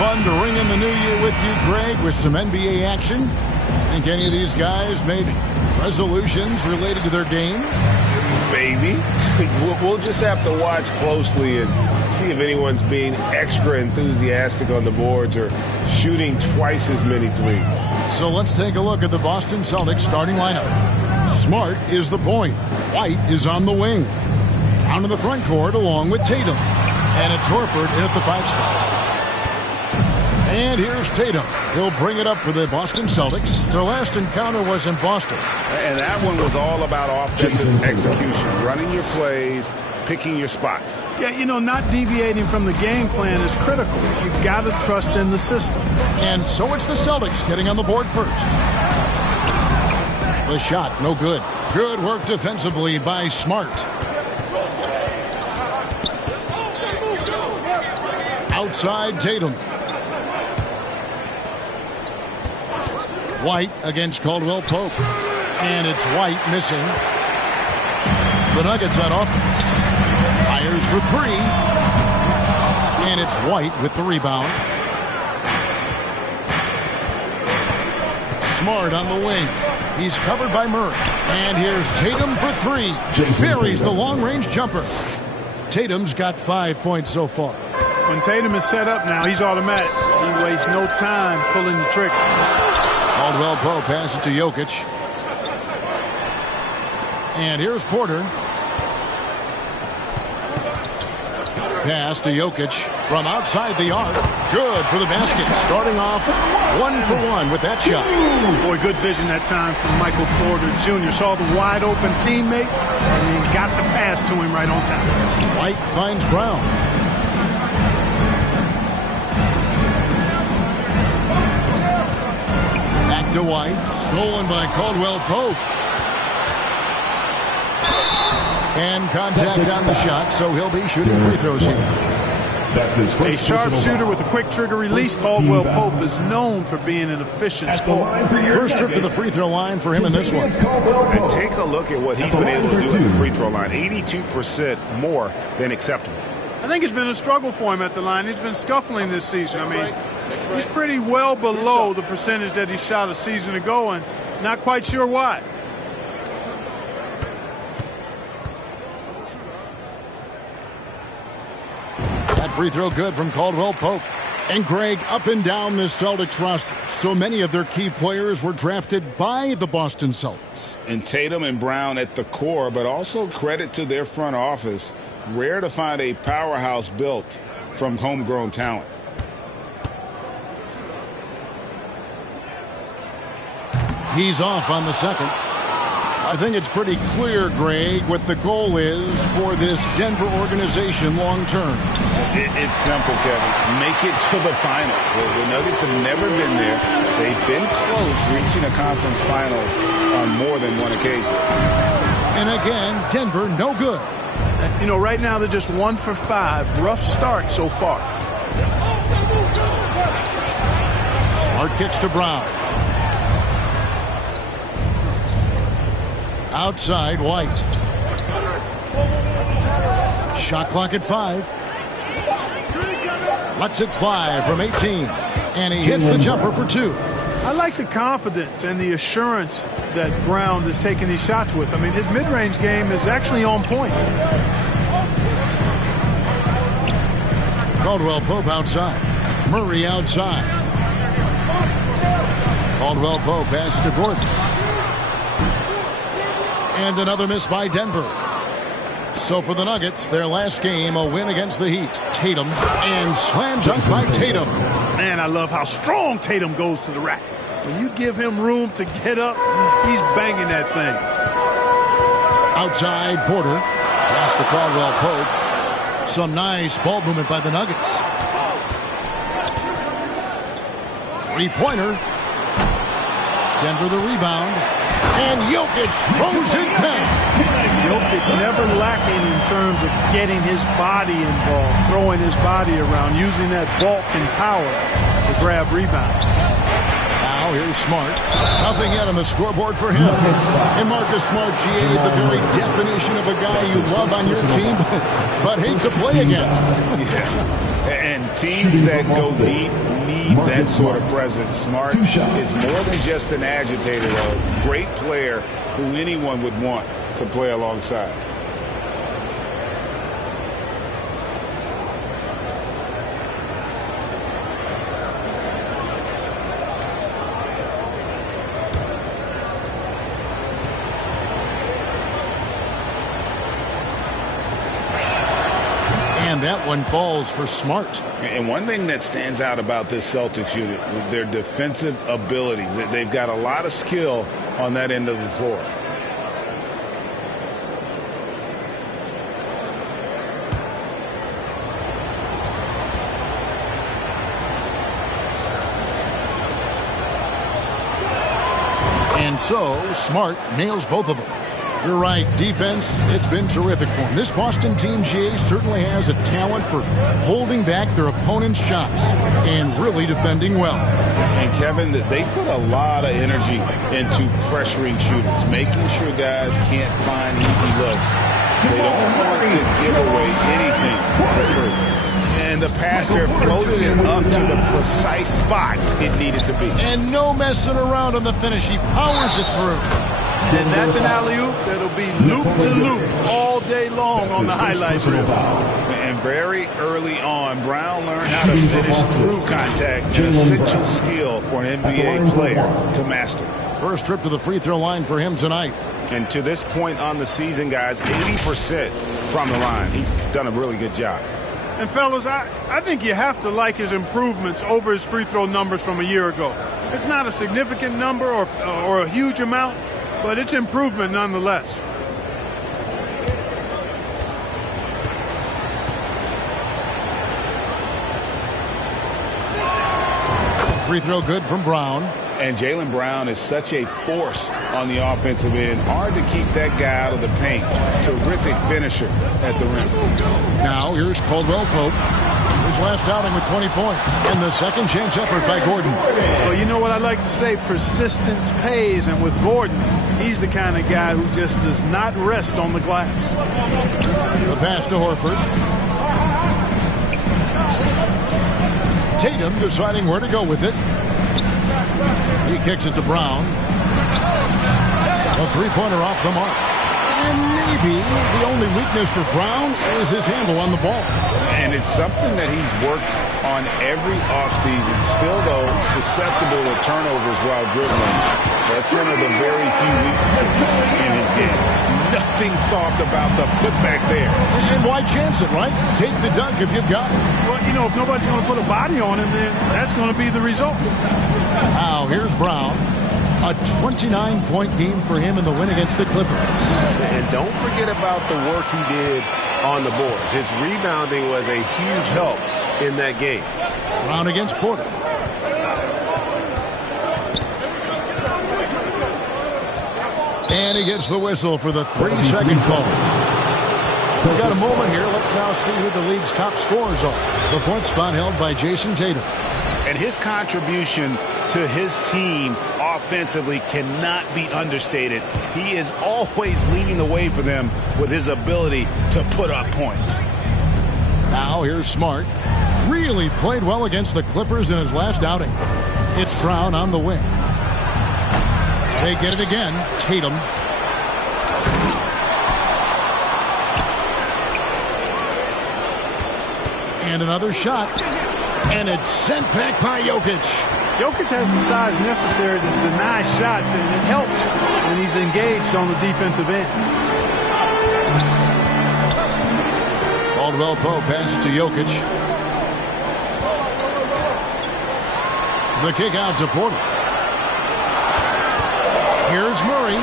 fun to ring in the new year with you, Greg, with some NBA action. Think any of these guys made resolutions related to their games? Maybe. We'll just have to watch closely and see if anyone's being extra enthusiastic on the boards or shooting twice as many threes. So let's take a look at the Boston Celtics starting lineup. Smart is the point. White is on the wing. Down in the front court along with Tatum. And it's Horford in at the 5 spot. And here's Tatum. He'll bring it up for the Boston Celtics. Their last encounter was in Boston. And that one was all about offensive execution, running your plays, picking your spots. Yeah, you know, not deviating from the game plan is critical. You've got to trust in the system. And so it's the Celtics getting on the board first. The shot, no good. Good work defensively by Smart. Outside Tatum. White against Caldwell Pope. And it's White missing. The Nuggets on offense. Fires for 3. And it's White with the rebound. Smart on the wing. He's covered by Murray. And here's Tatum for 3. Buries the long-range jumper. Tatum's got 5 points so far. When Tatum is set up now, he's automatic. He wastes no time pulling the trigger. Caldwell Pope passes to Jokic. And here's Porter. Pass to Jokic from outside the arc. Good for the basket. Starting off 1 for 1 with that shot. Boy, good vision that time from Michael Porter Jr. Saw the wide open teammate and then got the pass to him right on time. White finds Brown. Back to White. Stolen by Caldwell Pope. And contact on the shot, so he'll be shooting free throws here. A sharp shooter with a quick trigger release. Caldwell Pope is known for being an efficient scorer. First trip to the free throw line for him in this one. And take a look at what he's been able to do at the free throw line. 82% more than acceptable. I think it's been a struggle for him at the line. He's been scuffling this season. I mean, he's pretty well below the percentage that he shot a season ago, and not quite sure why. That free throw good from Caldwell Pope. And Greg, up and down this Celtics roster, so many of their key players were drafted by the Boston Celtics. And Tatum and Brown at the core, but also credit to their front office. Rare to find a powerhouse built from homegrown talent. He's off on the second. I think it's pretty clear, Greg, what the goal is for this Denver organization long term. It's simple, Kevin. Make it to the finals. The Nuggets have never been there. They've been close reaching a conference finals on more than one occasion. And again, Denver no good. You know, right now they're just 1 for 5. Rough start so far. Smart kicks to Brown. Outside, White. Shot clock at 5. Lets it fly from 18. And he hits the jumper for 2. I like the confidence and the assurance that Brown is taking these shots with. I mean, his mid-range game is actually on point. Caldwell Pope outside. Murray outside. Caldwell Pope passes to Gordon. And another miss by Denver. So for the Nuggets, their last game, a win against the Heat. Tatum, and slam dunk by Tatum. Man, I love how strong Tatum goes to the rack. When you give him room to get up, he's banging that thing. Outside, Porter. Pass to Caldwell Pope. Some nice ball movement by the Nuggets. Three-pointer. Denver the rebound. And Jokic throws it down. Jokic never lacking in terms of getting his body involved, throwing his body around, using that bulk and power to grab rebounds. Now Now here's Smart. Nothing yet on the scoreboard for him. And Marcus Smart, GA, the very definition of a guy you love on your team, but hate to play against. Yeah. And teams that go deep need that sort of presence. Smart is more than just an agitator, though. Great player who anyone would want to play alongside. And that one falls for Smart. And one thing that stands out about this Celtics unit, their defensive abilities. They've got a lot of skill on that end of the floor. And so, Smart nails both of them. You're right, defense, it's been terrific for him. This Boston team, GA, certainly has a talent for holding back their opponent's shots and really defending well. And, Kevin, they put a lot of energy into pressuring shooters, making sure guys can't find easy looks. They don't want to give away anything for free. And the passer floated it up to the precise spot it needed to be. And no messing around on the finish. He powers it through. And that's an alley-oop that'll be loop-to-loop all day long on the highlight reel. And very early on, Brown learned how to finish through contact, an essential skill for an NBA player to master. First trip to the free throw line for him tonight. And to this point on the season, guys, 80% from the line. He's done a really good job. And, fellas, I think you have to like his improvements over his free throw numbers from a year ago. It's not a significant number or a huge amount, but it's improvement nonetheless. Free throw good from Brown. And Jaylen Brown is such a force on the offensive end. Hard to keep that guy out of the paint. Terrific finisher at the rim. Now here's Caldwell Pope. His last outing with 20 points. And the second chance effort by Gordon. Well, you know what I like to say? Persistence pays. And with Gordon, he's the kind of guy who just does not rest on the glass. The pass to Horford. Tatum deciding where to go with it. He kicks it to Brown. A three-pointer off the mark. And maybe the only weakness for Brown is his handle on the ball. And it's something that he's worked on every offseason. Still, though, susceptible to turnovers while dribbling. That's one of the very few weaknesses in his game. Nothing soft about the putback there. And why chance it, right? Take the dunk if you've got it. Well, you know, if nobody's going to put a body on him, then that's going to be the result. Now, here's Brown. A 29-point game for him in the win against the Clippers. And don't forget about the work he did on the boards. His rebounding was a huge help in that game. Brown against Porter. And he gets the whistle for the 3-second call. We've got a moment here. Let's now see who the league's top scorers are. The fourth spot held by Jason Tatum. And his contribution to his team offensively cannot be understated. He is always leading the way for them with his ability to put up points. Now here's Smart. Really played well against the Clippers in his last outing. It's Brown on the wing. They get it again. Tatum. And another shot. And it's sent back by Jokic. Jokic has the size necessary to deny shots, and it helps when he's engaged on the defensive end. Caldwell Pope pass to Jokic. The kick out to Porter. Here's Murray.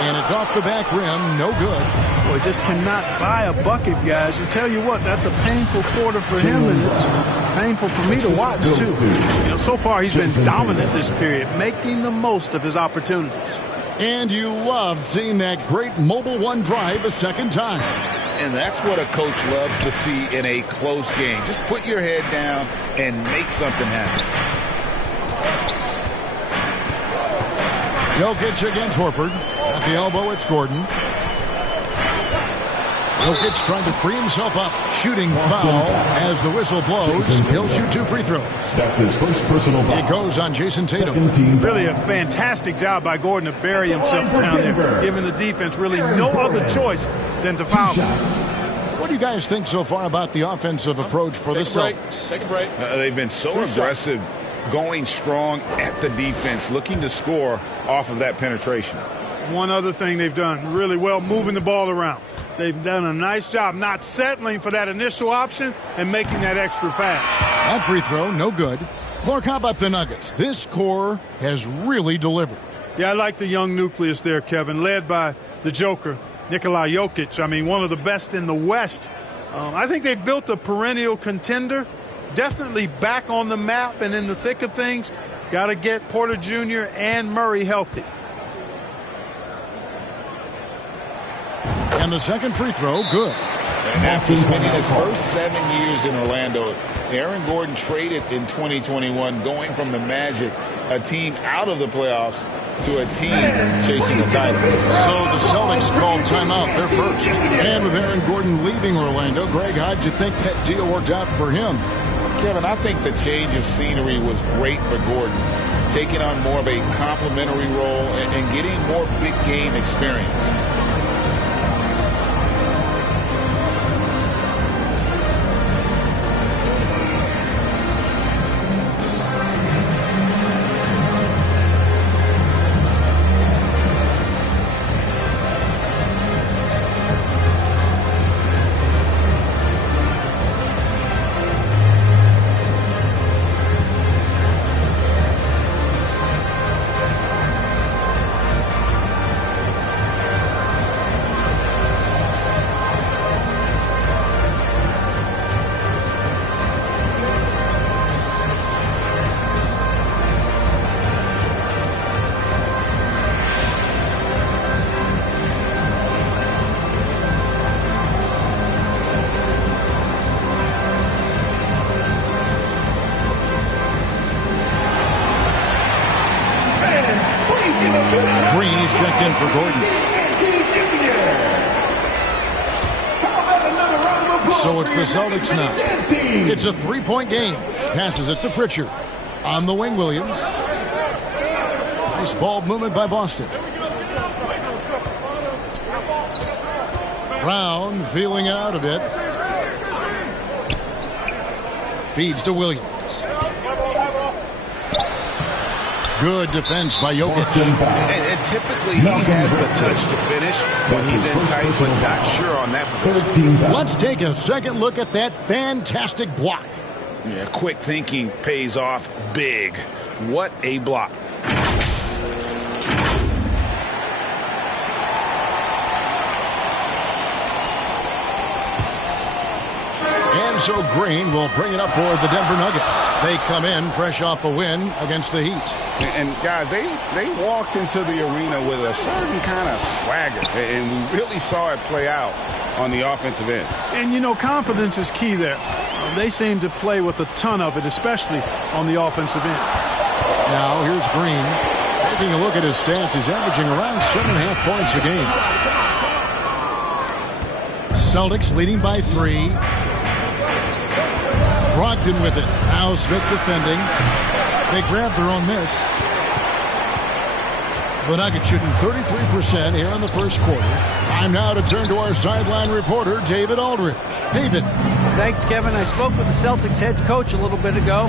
And it's off the back rim. No good. Boy, just cannot buy a bucket, guys. And tell you what, that's a painful quarter for him, and it's painful for me to watch, too. You know, so far he's been dominant this period, making the most of his opportunities. And you love seeing that great mobile one drive a second time. And that's what a coach loves to see in a close game. Just put your head down and make something happen. Jokic against Horford. At the elbow, it's Gordon. Jokic trying to free himself up. Shooting foul as the whistle blows. He'll shoot 2 free throws. That's his first personal foul. It goes on Jason Tatum. Really a fantastic job by Gordon to bury himself down there, giving the defense really no other choice than to foul him. What do you guys think so far about the offensive approach for the Celtics? Take a break. They've been so aggressive, going strong at the defense, looking to score off of that penetration. One other thing they've done really well, moving the ball around. They've done a nice job not settling for that initial option and making that extra pass. That free throw, no good. Clark, how about the Nuggets? This core has really delivered. Yeah, I like the young nucleus there, Kevin, led by the Joker, Nikola Jokic. I mean, one of the best in the West. I think they've built a perennial contender, definitely back on the map and in the thick of things. Got to get Porter Jr. and Murray healthy. And the second free throw, good. And after spending his first 7 years in Orlando, Aaron Gordon traded in 2021, going from the Magic, a team out of the playoffs, to a team chasing the title. So the Celtics called timeout, their first. And with Aaron Gordon leaving Orlando, Greg, how'd you think that deal worked out for him? Kevin, I think the change of scenery was great for Gordon, taking on more of a complimentary role and getting more big game experience. Green is checked in for Gordon. So it's the Celtics now. It's a three-point game. Passes it to Pritchard. On the wing, Williams. Nice ball movement by Boston. Brown feeling it out a bit. Feeds to Williams. Good defense by Jokic. And typically he has the touch to finish when he's in tight, but not sure on that position. Let's take a second look at that fantastic block. Yeah, quick thinking pays off big. What a block. And so Green will bring it up for the Denver Nuggets. They come in fresh off a win against the Heat. And guys, they walked into the arena with a certain kind of swagger, and we really saw it play out on the offensive end. And, you know, confidence is key there. They seem to play with a ton of it, especially on the offensive end. Now, here's Green. Taking a look at his stats, he's averaging around 7.5 points a game. Celtics leading by 3. Brogdon with it. Now Smith defending. They grab their own miss. The Nuggets shooting 33% here in the first quarter. Time now to turn to our sideline reporter, David Aldridge. David. Thanks, Kevin. I spoke with the Celtics head coach a little bit ago.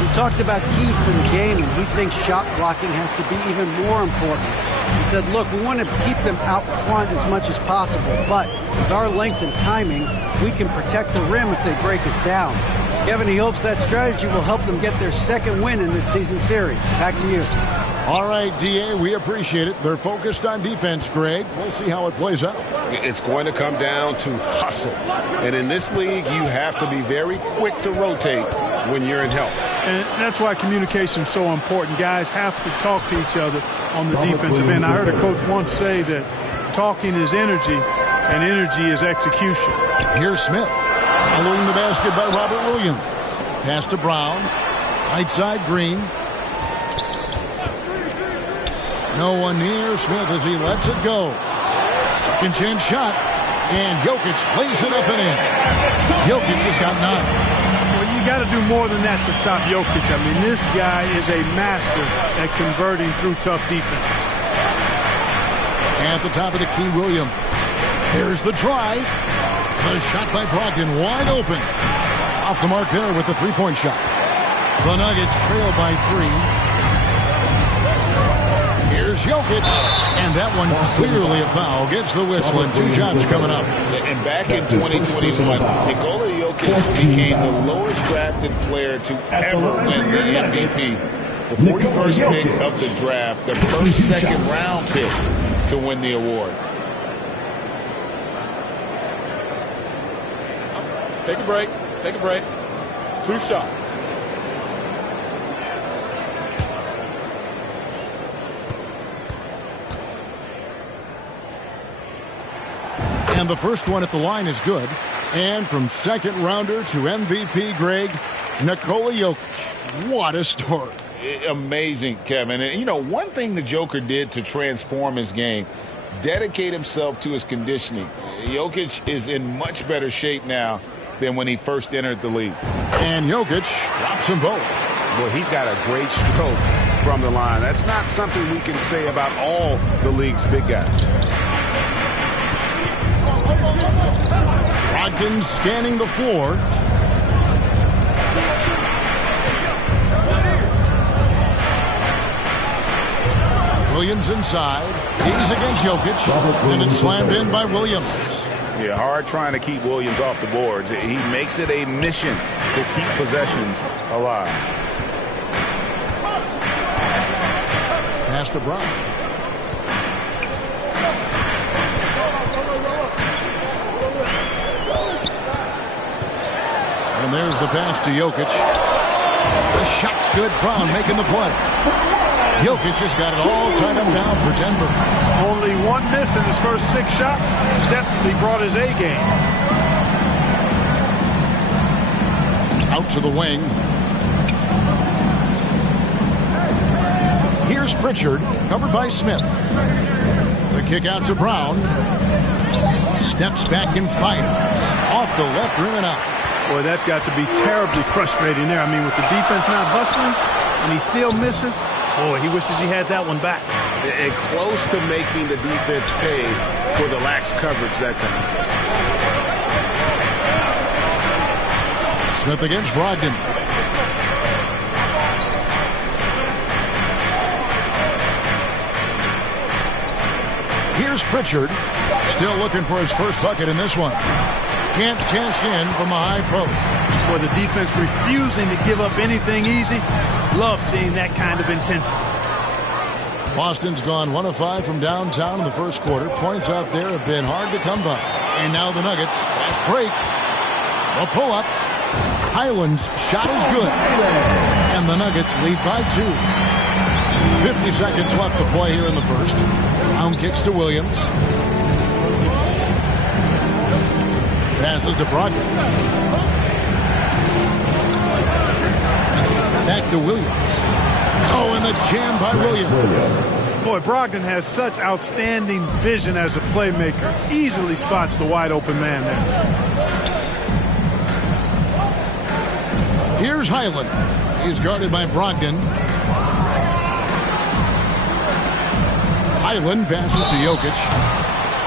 We talked about keys to the game, and he thinks shot blocking has to be even more important. He said, look, we want to keep them out front as much as possible, but with our length and timing, we can protect the rim if they break us down. Kevin, he hopes that strategy will help them get their second win in this season series. Back to you. All right, D.A., we appreciate it. They're focused on defense, Greg. We'll see how it plays out. It's going to come down to hustle. And in this league, you have to be very quick to rotate when you're in help. And that's why communication is so important. Guys have to talk to each other on the defensive end. I heard a coach once say that talking is energy, and energy is execution. Here's Smith. Following the basket by Robert Williams. Pass to Brown. Right side, Green. No one near Smith as he lets it go. Second chance shot. And Jokic lays it up and in. Jokic has got 9. Well, you got to do more than that to stop Jokic. I mean, this guy is a master at converting through tough defense. At the top of the key, Williams. There's the drive. The shot by Brogdon wide open. Off the mark there with the three-point shot. The Nuggets trail by 3. Here's Jokic. And that one clearly a foul. Gets the whistle and 2 shots coming up. And back in 2021, Nikola Jokic became the lowest drafted player to ever win the MVP. The 41st pick of the draft, the first second-round pick to win the award. Take a break. Take a break. 2 shots. And the first one at the line is good. And from second rounder to MVP, Greg, Nikola Jokic. What a story. Amazing, Kevin. And, you know, one thing the Joker did to transform his game, dedicate himself to his conditioning. Jokic is in much better shape now than when he first entered the league. And Jokic drops them both. Well, he's got a great stroke from the line. That's not something we can say about all the league's big guys. Brogdon scanning the floor. Williams inside. He's against Jokic. And it's slammed in by Williams. Yeah, hard trying to keep Williams off the boards. He makes it a mission to keep possessions alive. Pass to Brown. And there's the pass to Jokic. The shot's good. Brown making the play. Jokic has got it all tied up now for Denver. Only 1 miss in his first 6 shots. He's definitely brought his A game. Out to the wing. Here's Pritchard, covered by Smith. The kick out to Brown. Steps back and fires. Off the left rim and out. Boy, that's got to be terribly frustrating there. I mean, with the defense not hustling, and he still misses. Boy, he wishes he had that one back. And close to making the defense pay for the lax coverage that time. Smith against Brogdon. Here's Pritchard. Still looking for his first bucket in this one. Can't cash in from a high post. Boy, the defense refusing to give up anything easy. Love seeing that kind of intensity. Boston's gone 1 of 5 from downtown in the first quarter. Points out there have been hard to come by. And now the Nuggets, fast break. A pull-up. Highland's shot is good. And the Nuggets lead by 2. 50 seconds left to play here in the first. Brown kicks to Williams. Passes to Brogdon. Back to Williams. Oh, and the jam by Williams. Boy, Brogdon has such outstanding vision as a playmaker. Easily spots the wide open man there. Here's Highland. He's guarded by Brogdon. Highland passes to Jokic.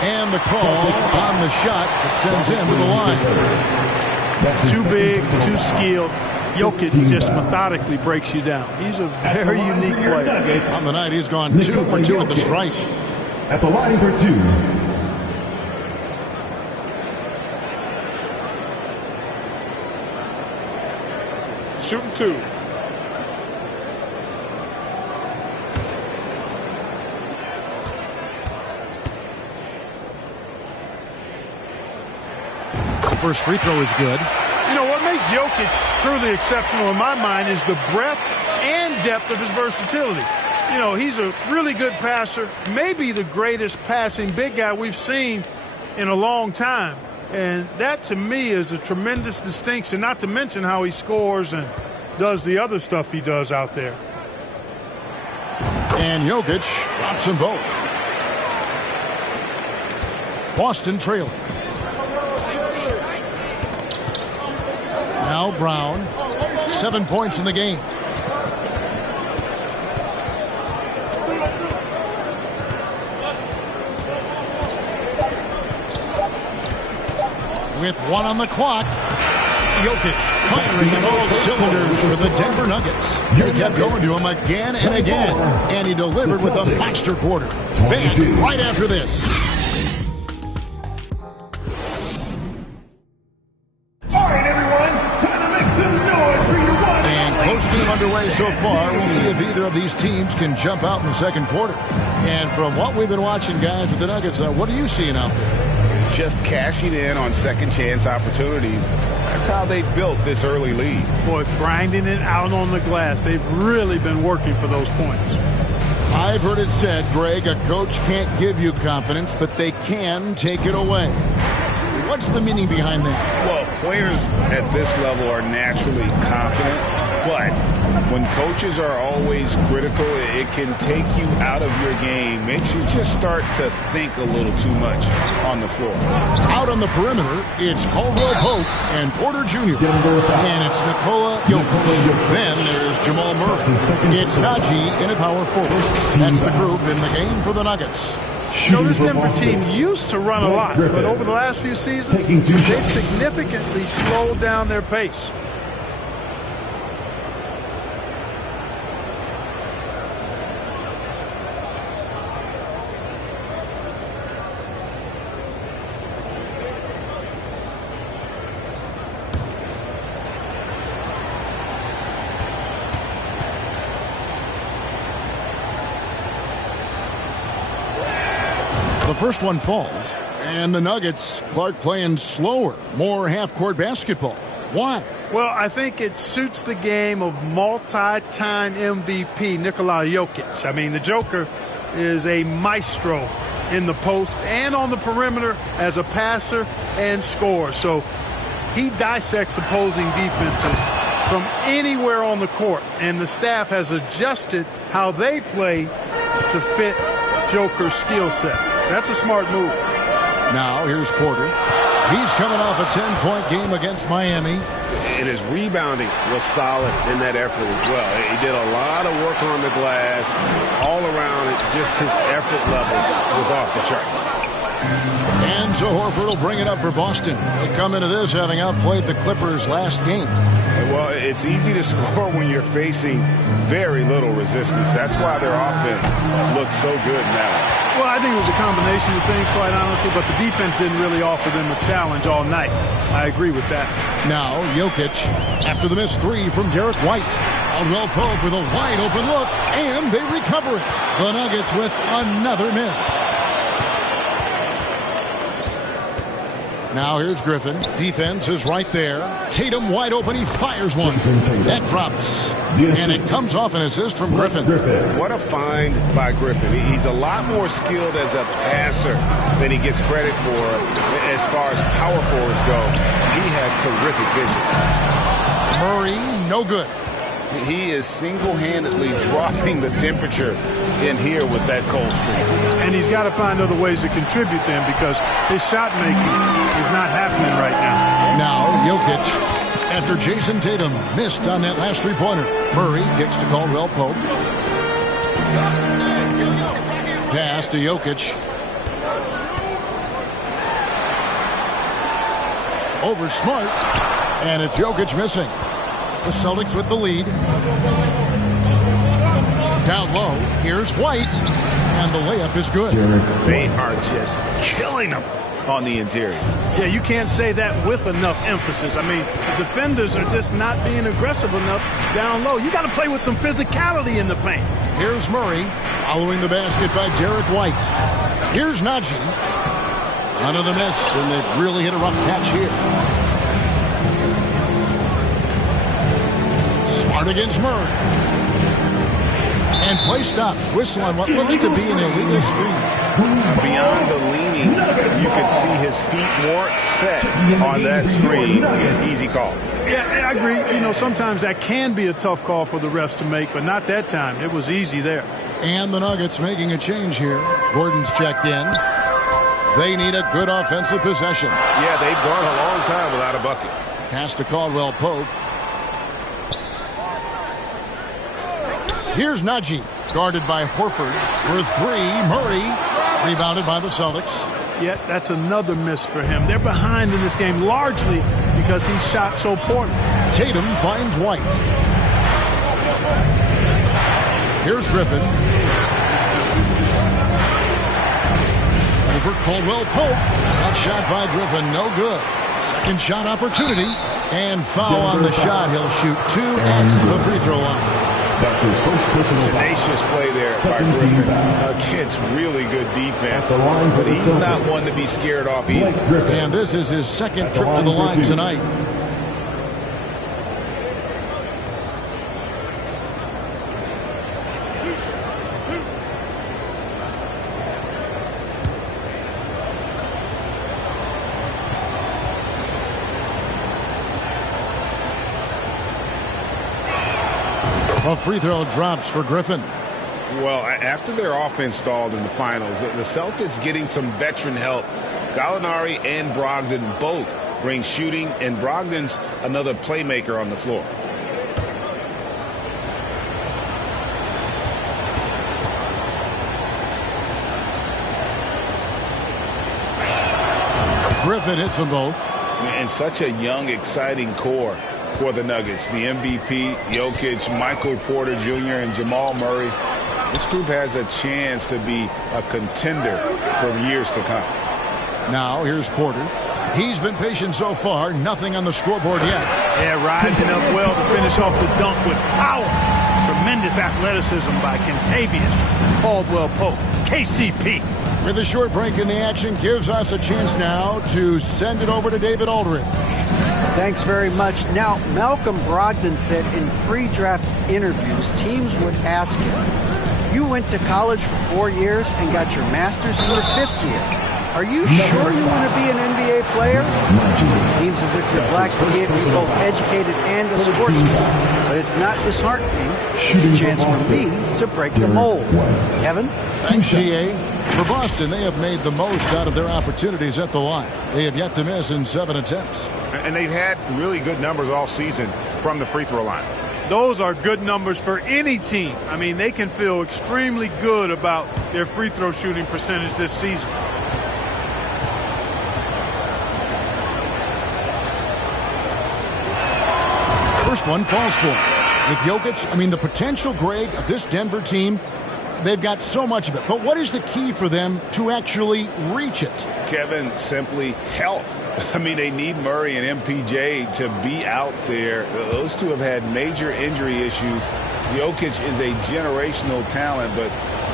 And the call on the shot that sends him to the line. Too big, too skilled. Jokic just methodically breaks you down. He's a very unique player. On the night, he's gone 2 for 2 at the stripe. At the line for 2. Shooting 2. First free throw is good. You know, what makes Jokic truly exceptional in my mind is the breadth and depth of his versatility. You know, he's a really good passer, maybe the greatest passing big guy we've seen in a long time. And that, to me, is a tremendous distinction, not to mention how he scores and does the other stuff he does out there. And Jokic drops them both. Boston trailing. Now Brown. 7 points in the game. With 1 on the clock, Jokic firing on all cylinders for the Denver Nuggets. They kept going to him again and again, and he delivered with a monster quarter. Back right after this. All right, everyone, time to make some noise for your one. And close game underway so far. We'll see if either of these teams can jump out in the second quarter. And from what we've been watching, guys, with the Nuggets, what are you seeing out there? Just cashing in on second chance opportunities. That's how they built this early lead. Boy, grinding it out on the glass. They've really been working for those points. I've heard it said, Greg, a coach can't give you confidence, but they can take it away. What's the meaning behind that? Well, players at this level are naturally confident, but when coaches are always critical, it can take you out of your game. Makes you just start to think a little too much on the floor. Out on the perimeter, it's Caldwell Pope and Porter Jr. And it's Nikola Jokic. Then there's Jamal Murray. It's Najee in a power forward. That's the group in the game for the Nuggets. You know, this Denver team used to run a lot, but over the last few seasons, they've significantly slowed down their pace. The first one falls, and the Nuggets, Clark, playing slower, more half-court basketball. Why? Well, I think it suits the game of multi-time MVP Nikola Jokic. I mean, the Joker is a maestro in the post and on the perimeter as a passer and scorer. So he dissects opposing defenses from anywhere on the court, and the staff has adjusted how they play to fit Joker's skill set. That's a smart move. Now here's Porter. He's coming off a 10-point game against Miami. And his rebounding was solid in that effort as well. He did a lot of work on the glass. All around it, just his effort level was off the charts. And so Horford will bring it up for Boston. They come into this having outplayed the Clippers last game. Well, it's easy to score when you're facing very little resistance. That's why their offense looks so good now. Well, I think it was a combination of things, quite honestly, but the defense didn't really offer them a challenge all night. I agree with that. Now, Jokic, after the missed three from Derek White. Caldwell Pope with a wide-open look, and they recover it. The Nuggets with another miss. Now here's Griffin. Defense is right there. Tatum wide open. He fires one. That drops. And it comes off an assist from Griffin. What a find by Griffin. He's a lot more skilled as a passer than he gets credit for as far as power forwards go. He has terrific vision. Murray, no good. He is single-handedly dropping the temperature in here with that cold streak. And he's got to find other ways to contribute then, because his shot making is not happening right now. Now Jokic, after Jason Tatum missed on that last three-pointer. Murray kicks to Caldwell Pope. Pass to Jokic. Over Smart. And it's Jokic missing. The Celtics with the lead. Down low, here's White, and the layup is good. They are just killing them on the interior. Yeah, you can't say that with enough emphasis. I mean, the defenders are just not being aggressive enough down low. You got to play with some physicality in the paint. Here's Murray, following the basket by Derek White. Here's Najee. Another miss, and they've really hit a rough patch here. Smart against Murray. And play stops. Whistle on what looks to be an illegal screen. Beyond the leaning, you could see his feet more set on that screen. Easy call. Yeah, I agree. You know, sometimes that can be a tough call for the refs to make, but not that time. It was easy there. And the Nuggets making a change here. Gordon's checked in. They need a good offensive possession. Yeah, they've gone a long time without a bucket. Pass to Caldwell Pope. Here's Najee, guarded by Horford for three. Murray, rebounded by the Celtics. Yeah, that's another miss for him. They're behind in this game largely because he shot so poorly. Tatum finds White. Here's Griffin. Over Caldwell Pope. That shot by Griffin, no good. Second shot opportunity. And foul on the shot. He'll shoot 2 at the free throw line. That's his first personal tenacious play there by Griffin against really good defense. But he's not one to be scared off easy. And this is his second trip to the line tonight. A free throw drops for Griffin. Well, after their offense stalled in the finals, the Celtics getting some veteran help. Gallinari and Brogdon both bring shooting, and Brogdon's another playmaker on the floor. Griffin hits them both. And such a young, exciting core for the Nuggets. The MVP, Jokic, Michael Porter Jr., and Jamal Murray. This group has a chance to be a contender for years to come. Now, here's Porter. He's been patient so far. Nothing on the scoreboard yet. Yeah, rising up well to finish off the dunk with power. Tremendous athleticism by Kentavious Caldwell-Pope, KCP. With a short break in the action, gives us a chance now to send it over to David Aldridge. Thanks very much. Now, Malcolm Brogdon said in pre-draft interviews, teams would ask him, you went to college for 4 years and got your master's in your 5th year. Are you sure you want to be an NBA player? It seems as if you're black to get me both educated and a sportsman. But it's not disheartening. It's a chance for me to break the mold. Kevin? Thanks, GA. For Boston, they have made the most out of their opportunities at the line. They have yet to miss in 7 attempts. And they've had really good numbers all season from the free throw line. Those are good numbers for any team. I mean, they can feel extremely good about their free throw shooting percentage this season. First one falls for him. With Jokic, the potential, Greg, of this Denver team, they've got so much of it. But what is the key for them to actually reach it? Kevin, simply health. They need Murray and MPJ to be out there. Those two have had major injury issues. Jokic is a generational talent, but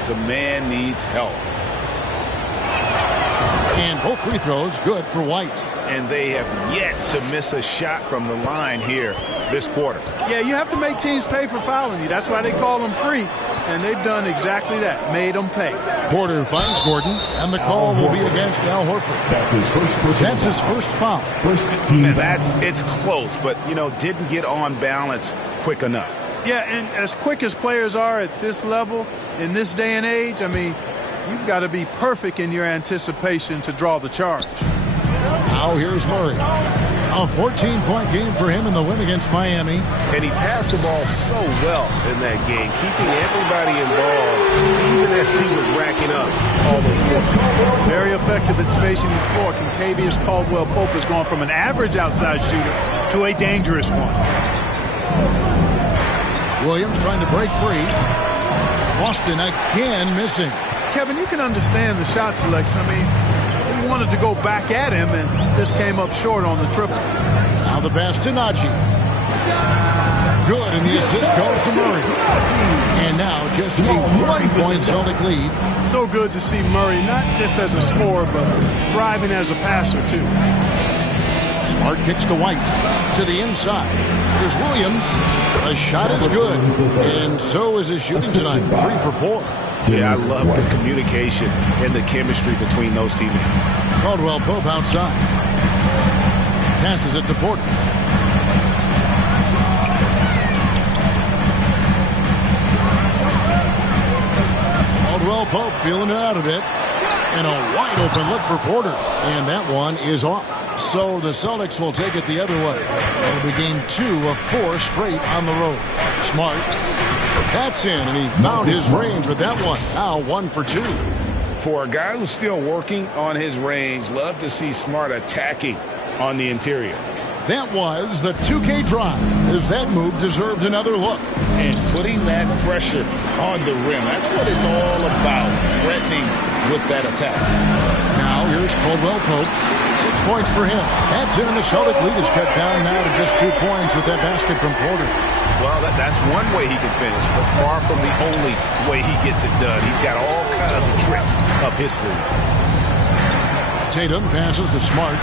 the man needs help. And both free throws good for White. And they have yet to miss a shot from the line here this quarter. Yeah, you have to make teams pay for fouling you. That's why they call them free. And they've done exactly that, made them pay. Porter finds Gordon, and the call will be against Al Horford. That's his first foul. It's close, but, didn't get on balance quick enough. Yeah, and as quick as players are at this level, in this day and age, you've got to be perfect in your anticipation to draw the charge. Now here's Murray. A 14-point game for him in the win against Miami. And he passed the ball so well in that game, keeping everybody involved, even as he was racking up all those points. Very effective at spacing the floor. Kentavious Caldwell-Pope has gone from an average outside shooter to a dangerous one. Williams trying to break free. Boston again missing. Kevin, you can understand the shot selection. He wanted to go back at him, and this came up short on the triple. Now the pass to Najee. Good, and the assist goes to Murray. And now just a 1-point Celtic lead. So good to see Murray, not just as a scorer, but thriving as a passer, too. Smart kicks to White. To the inside. Here's Williams. The shot is good. And so is his shooting tonight. 3 for 4. Yeah, I love the communication and the chemistry between those teammates. Caldwell Pope outside. Passes it to Porter. Caldwell Pope feeling it out a bit. And a wide open look for Porter. And that one is off. So the Celtics will take it the other way. It'll be game 2 of 4 straight on the road. Smart. That's in, and he found his range with that one. Now 1 for 2. For a guy who's still working on his range, love to see Smart attacking on the interior. That was the 2K drive, as that move deserved another look. And putting that pressure on the rim, that's what it's all about, threatening with that attack. Now here's Caldwell Pope. 6 points for him. That's in, and the Celtic lead is cut down now to just 2 points with that basket from Porter. Well, that's one way he can finish, but far from the only way he gets it done. He's got all kinds of tricks up his sleeve. Tatum passes to Smart.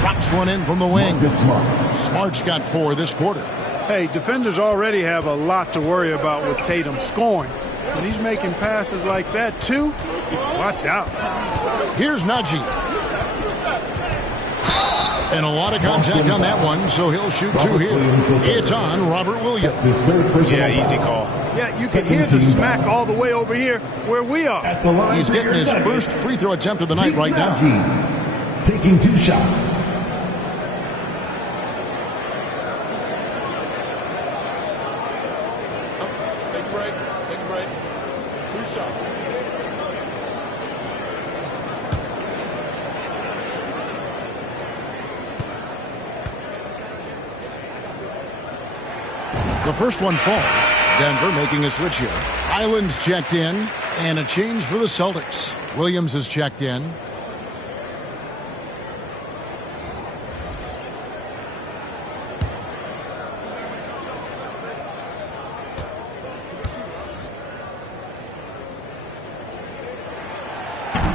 Drops one in from the wing. Smart's got 4 this quarter. Hey, defenders already have a lot to worry about with Tatum scoring. When he's making passes like that, too, watch out. Here's Najee. And a lot of contact on that one, so he'll shoot 2 here. It's on Robert Williams. Yeah, easy call. Yeah, you can hear the smack all the way over here where we are. He's getting his first free throw attempt of the night right now. Taking 2 shots. Take a break. Take a break. 2 shots. The first one falls. Denver making a switch here. Island's checked in, and a change for the Celtics. Williams is checked in.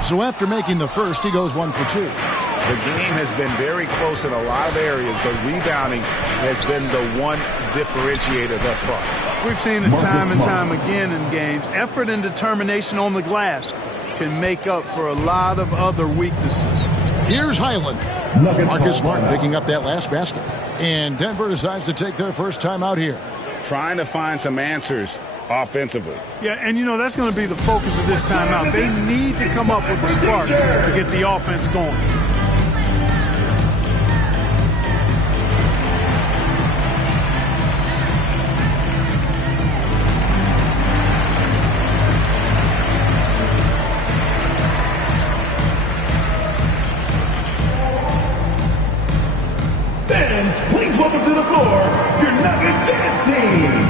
So after making the first, he goes 1 for 2. The game has been very close in a lot of areas, but rebounding has been the one differentiator thus far. We've seen it time and time again in games. Effort and determination on the glass can make up for a lot of other weaknesses. Here's Highland. Marcus Smart picking up that last basket. And Denver decides to take their first time out here. Trying to find some answers offensively. Yeah, and you know, that's going to be the focus of this timeout. They need to come up with a spark to get the offense going. Fans, please welcome to the floor your Nuggets dance team.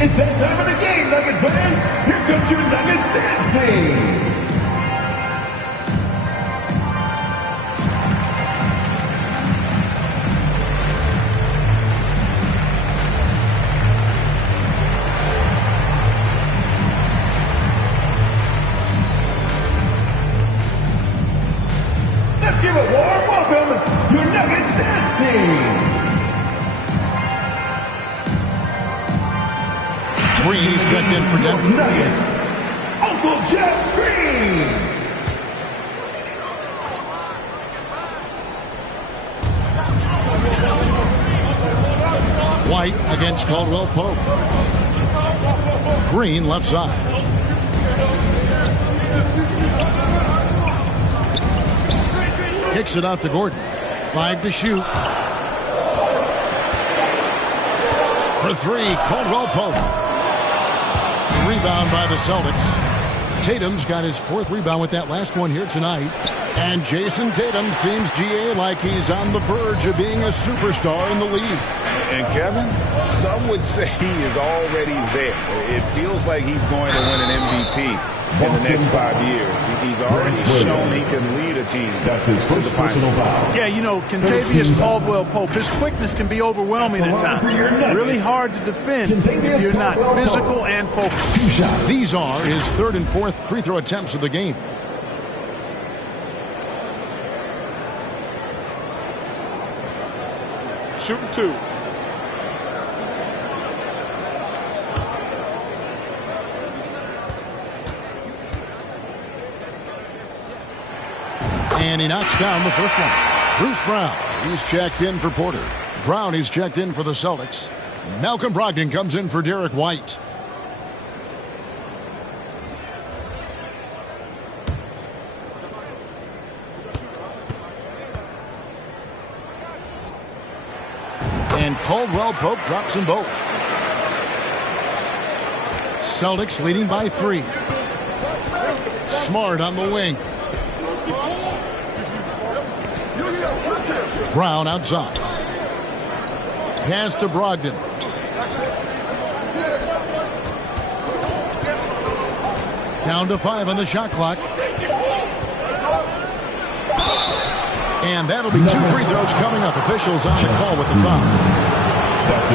It's that time of the game, Nuggets fans. Here comes your Nuggets dance team. Let's give a warm welcome, your Nuggets dance team. Green is checked in for Denver. Nuggets, Uncle Jeff Green. White against Caldwell Pope. Green left side. Kicks it out to Gordon. 5 to shoot. For 3, Caldwell Pope. Rebound by the Celtics. Tatum's got his 4th rebound with that last one here tonight. And Jason Tatum seems, GA, like he's on the verge of being a superstar in the league. And Kevin, some would say he is already there. It feels like he's going to win an MVP in the next 5 years. He's already shown he can lead a team. That's his first personal foul. Yeah, you know, Kentavious Caldwell Pope, his quickness can be overwhelming at times. Really hard to defend if you're not physical and focused. These are his 3rd and 4th free throw attempts of the game. Shooting 2. And he knocks down the first one. Bruce Brown, he's checked in for Porter. Brown, he's checked in for the Celtics. Malcolm Brogdon comes in for Derek White. And Caldwell Pope drops them both. Celtics leading by 3. Smart on the wing. Brown outside. Pass to Brogdon. Down to 5 on the shot clock. And that'll be 2 free throws coming up. Officials on the call with the foul.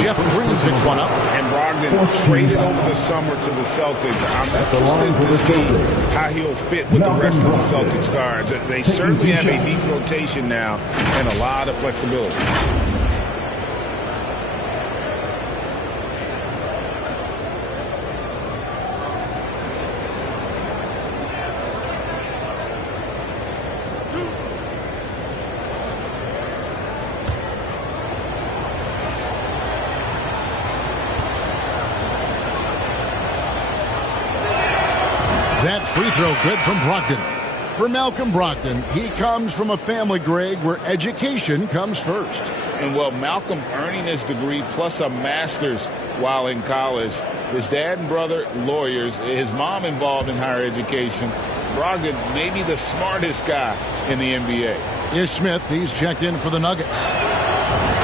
Jeff Green picks one up. And Brogdon traded over the summer to the Celtics. I'm interested to see how he'll fit with the rest of the Celtics guards. They certainly have a deep rotation now and a lot of flexibility. That free throw good from Brogdon. For Malcolm Brogdon, he comes from a family, Greg, where education comes first. And, well, Malcolm earning his degree plus a master's while in college. His dad and brother, lawyers. His mom involved in higher education. Brogdon, maybe the smartest guy in the NBA. Ish Smith, he's checked in for the Nuggets.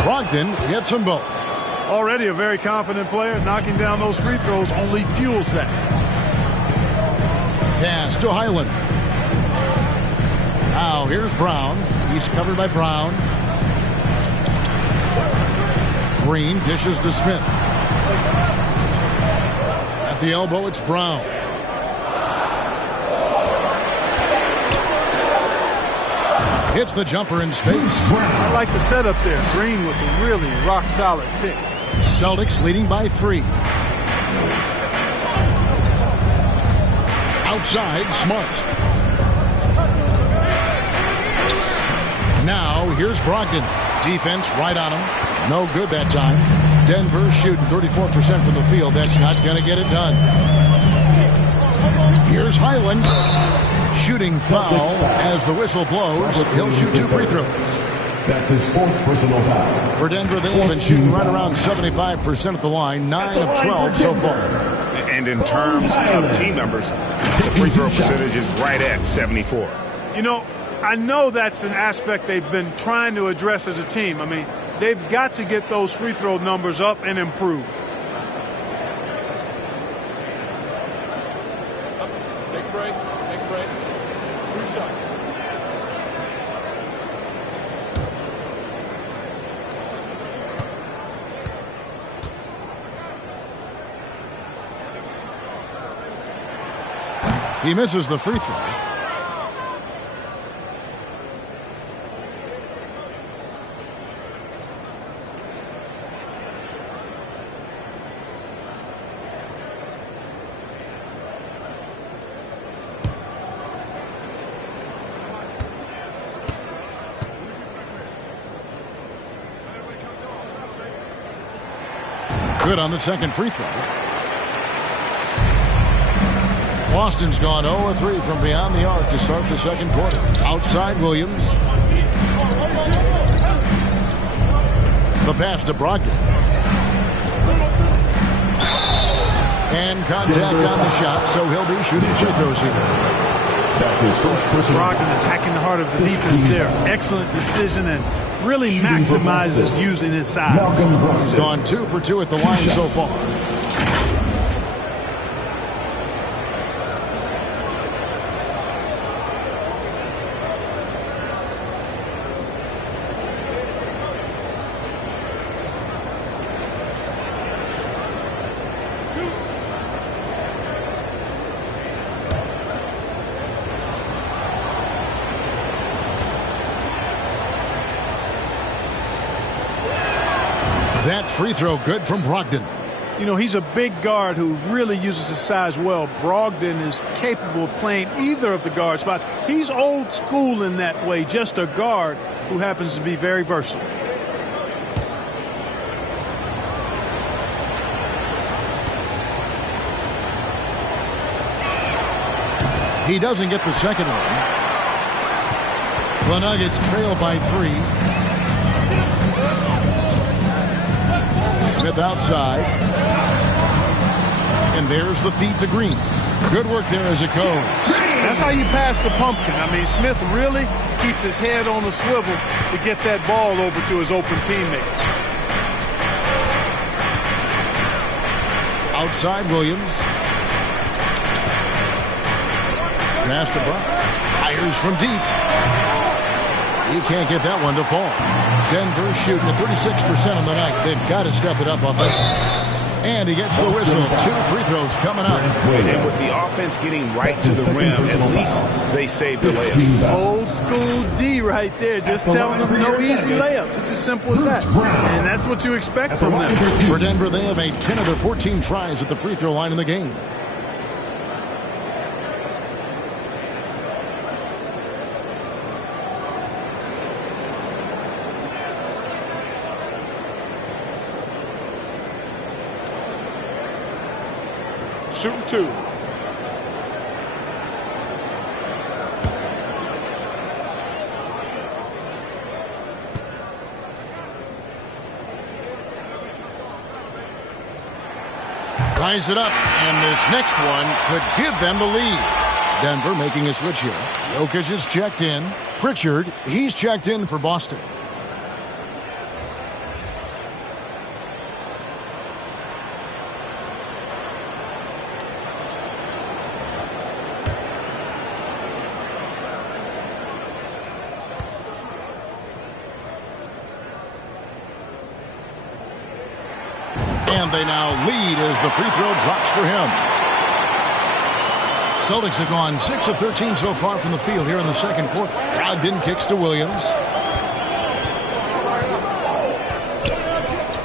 Brogdon hits them both. Already a very confident player. Knocking down those free throws only fuels that. Pass to Highland. Now here's Brown. He's covered by Brown. Green dishes to Smith. At the elbow, it's Brown. Hits the jumper in space. I like the setup there. Green with a really rock-solid pick. Celtics leading by 3. Outside, Smart. Now, here's Brogdon. Defense right on him. No good that time. Denver shooting 34% from the field. That's not going to get it done. Here's Highland. Shooting foul as the whistle blows. He'll shoot 2 free throws. That's his 4th personal foul. For Denver, they've been shooting right around 75% at the line. 9 of 12 so far. And in terms of team numbers, the free throw percentage is right at 74. You know, I know that's an aspect they've been trying to address as a team. I mean, they've got to get those free throw numbers up and improve. Take a break. Take a break. 2 shots. He misses the free throw. Good on the second free throw. Boston's gone 0-3 from beyond the arc to start the second quarter. Outside Williams. The pass to Brogdon. And contact on the shot, so he'll be shooting free throws here. That's his first personal. Brogdon attacking the heart of the defense there. Excellent decision and really maximizes using his size. He's gone 2 for 2 at the line so far. That free throw good from Brogdon. You know, he's a big guard who really uses his size well. Brogdon is capable of playing either of the guard spots. He's old school in that way, just a guard who happens to be very versatile. He doesn't get the second one. The Nuggets trail by 3. Smith outside. And there's the feed to Green. Good work there as it goes. That's how you pass the pumpkin. I mean, Smith really keeps his head on the swivel to get that ball over to his open teammates. Outside Williams. Pass to Brown. Fires from deep. He can't get that one to fall. Denver shooting at 36% on the night. They've got to step it up offensively. And he gets the whistle. 2 free throws coming up. And with the offense getting right to the rim, at least they saved the layup. Old school D right there, just telling them no easy layups. It's as simple as that. And that's what you expect from them. For Denver, they have made 10 of their 14 tries at the free throw line in the game. Shooting 2. Ties it up, and this next one could give them the lead. Denver making a switch here. Jokic is checked in. Pritchard, he's checked in for Boston. And they now lead as the free throw drops for him. Celtics have gone 6 of 13 so far from the field here in the second quarter. Brogdon kicks to Williams.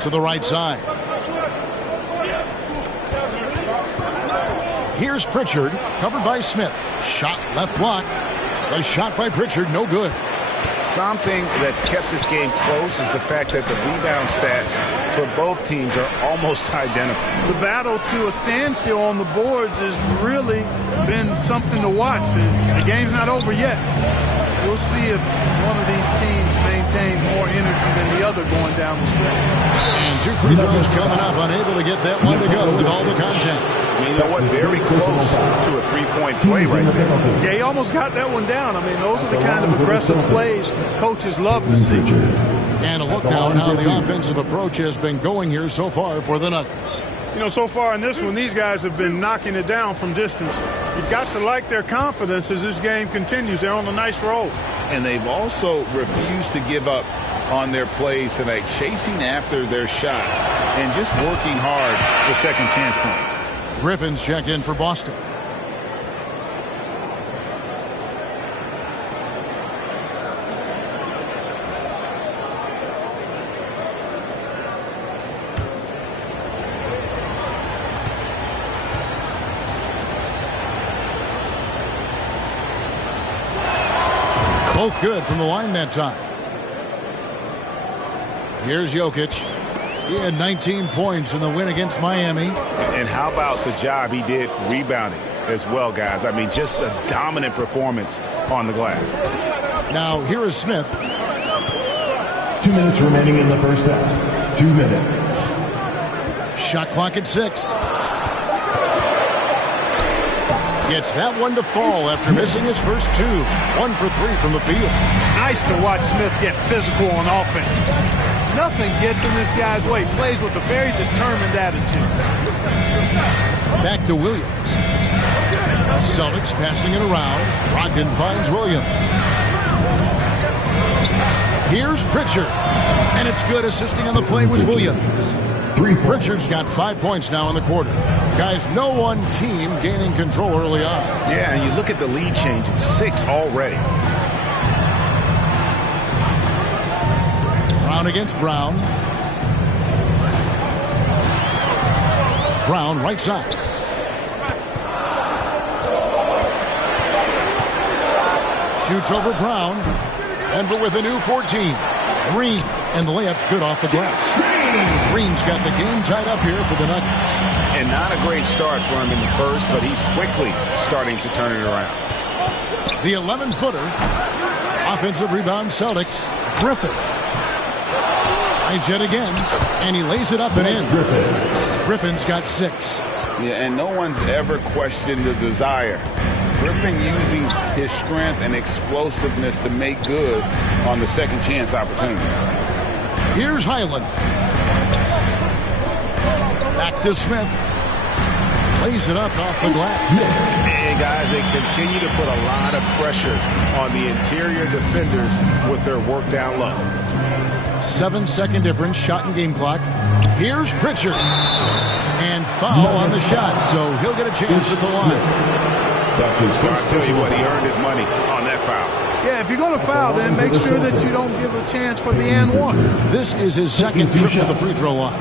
To the right side. Here's Pritchard, covered by Smith. Shot left block. A shot by Pritchard, no good. Something that's kept this game close is the fact that the rebound stats for both teams are almost identical. The battle to a standstill on the boards has really been something to watch. The game's not over yet. We'll see if one of these teams maintains more energy than the other going down the stretch. And 2 free throws coming up, unable to get that one to go with all the contact. You know what? Very close to a 3-point play right there. Yeah, he almost got that one down. I mean, those are the kind of aggressive plays coaches love to see. And a look now at how the offensive approach has been going here so far for the Nuggets. You know, so far in this one, these guys have been knocking it down from distance. You've got to like their confidence as this game continues. They're on a nice roll. And they've also refused to give up on their plays tonight, chasing after their shots and just working hard for second chance points. Griffin's checked in for Boston. Both good from the line that time. Here's Jokic. He had 19 points in the win against Miami. And how about the job he did rebounding as well, guys? I mean, just a dominant performance on the glass. Now, here is Smith. 2 minutes remaining in the first half. 2 minutes. Shot clock at 6. Gets that one to fall after missing his first 2. 1 for 3 from the field. Nice to watch Smith get physical on offense. Nothing gets in this guy's way. Plays with a very determined attitude. Back to Williams. Celtics passing it around. Brogdon finds Williams. Here's Pritchard. And it's good. Assisting on the play was Williams. Pritchard's got 5 points now in the quarter. Guys, no one team gaining control early on. Yeah, and you look at the lead changes. 6 already. Brown against Brown. Brown right side. Shoots over Brown. Denver with a new 14. Green, and the layup's good off the glass. Green's got the game tied up here for the Nuggets. And not a great start for him in the first, but he's quickly starting to turn it around. The 11-footer. Offensive rebound Celtics. Griffin. Tries yet again, and he lays it up and in. Griffin's got 6. Yeah, and no one's ever questioned the desire. Griffin using his strength and explosiveness to make good on the second chance opportunities. Here's Highland. Back to Smith. Lays it up off the glass. And guys, they continue to put a lot of pressure on the interior defenders with their work down low. 7-second difference, shot and game clock. Here's Pritchard. And foul on the shot, so he'll get a chance at the line. I'll tell you what, he earned his money on that foul. Yeah, if you're going to foul, then make sure that you don't give a chance for the and one. This is his second trip to the free throw line.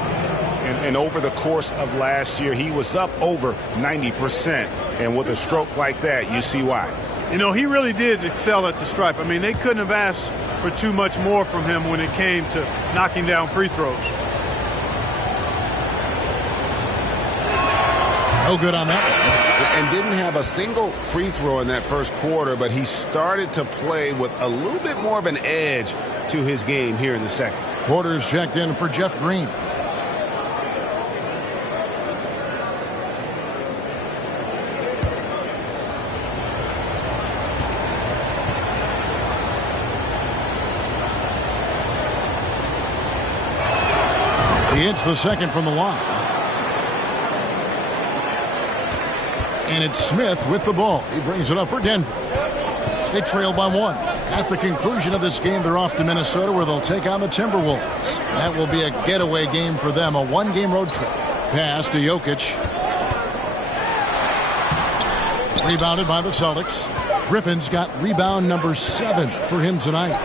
And over the course of last year, he was up over 90%. And with a stroke like that, you see why. You know, he really did excel at the stripe. I mean, they couldn't have asked for too much more from him when it came to knocking down free throws. No good on that one. And didn't have a single free throw in that first quarter, but he started to play with a little bit more of an edge to his game here in the second. Porter's checked in for Jeff Green. He hits the second from the line. And it's Smith with the ball. He brings it up for Denver. They trail by 1. At the conclusion of this game, they're off to Minnesota where they'll take on the Timberwolves. That will be a getaway game for them, a 1-game road trip. Pass to Jokic. Rebounded by the Celtics. Griffin's got rebound number 7 for him tonight.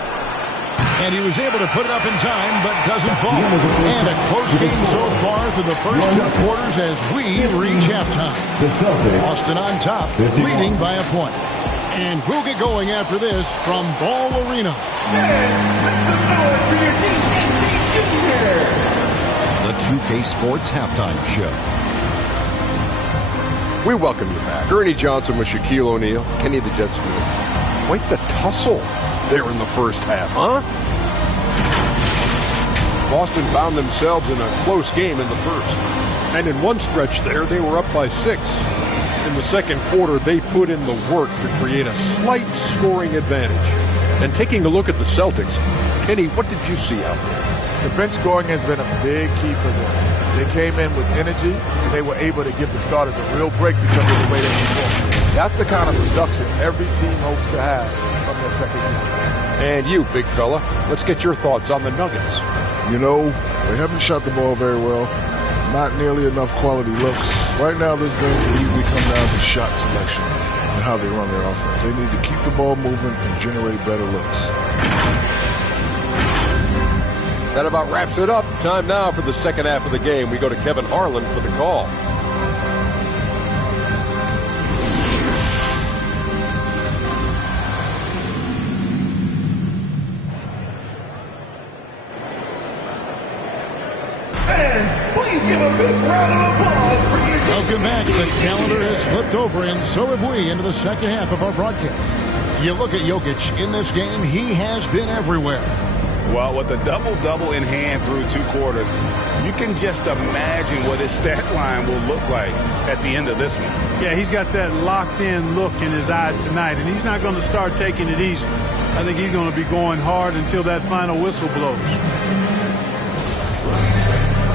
And he was able to put it up in time, but doesn't fall. And a close game so far through the first 2 quarters as we reach halftime. Boston on top, leading by a point. And we'll get going after this from Ball Arena. The 2K Sports Halftime Show. We welcome you back. Ernie Johnson with Shaquille O'Neal, Kenny the Jet Smith. Quite the tussle there in the first half, huh? Boston found themselves in a close game in the first. And in one stretch there, they were up by 6. In the second quarter, they put in the work to create a slight scoring advantage. And taking a look at the Celtics, Kenny, what did you see out there? The bench scoring has been a big key for them. They came in with energy, and they were able to give the starters a real break because of the way they performed. That's the kind of production every team hopes to have from their second unit. And you, big fella, let's get your thoughts on the Nuggets. You know, they haven't shot the ball very well. Not nearly enough quality looks. Right now, this game can easily come down to shot selection and how they run their offense. They need to keep the ball moving and generate better looks. That about wraps it up. Time now for the second half of the game. We go to Kevin Harlan for the call. Please give a big round of applause for you. Welcome back. The calendar has flipped over, and so have we, into the second half of our broadcast. You look at Jokic in this game, he has been everywhere. Well, with a double-double in hand through 2 quarters, you can just imagine what his stat line will look like at the end of this one. Yeah, he's got that locked-in look in his eyes tonight, and he's not going to start taking it easy. I think he's going to be going hard until that final whistle blows.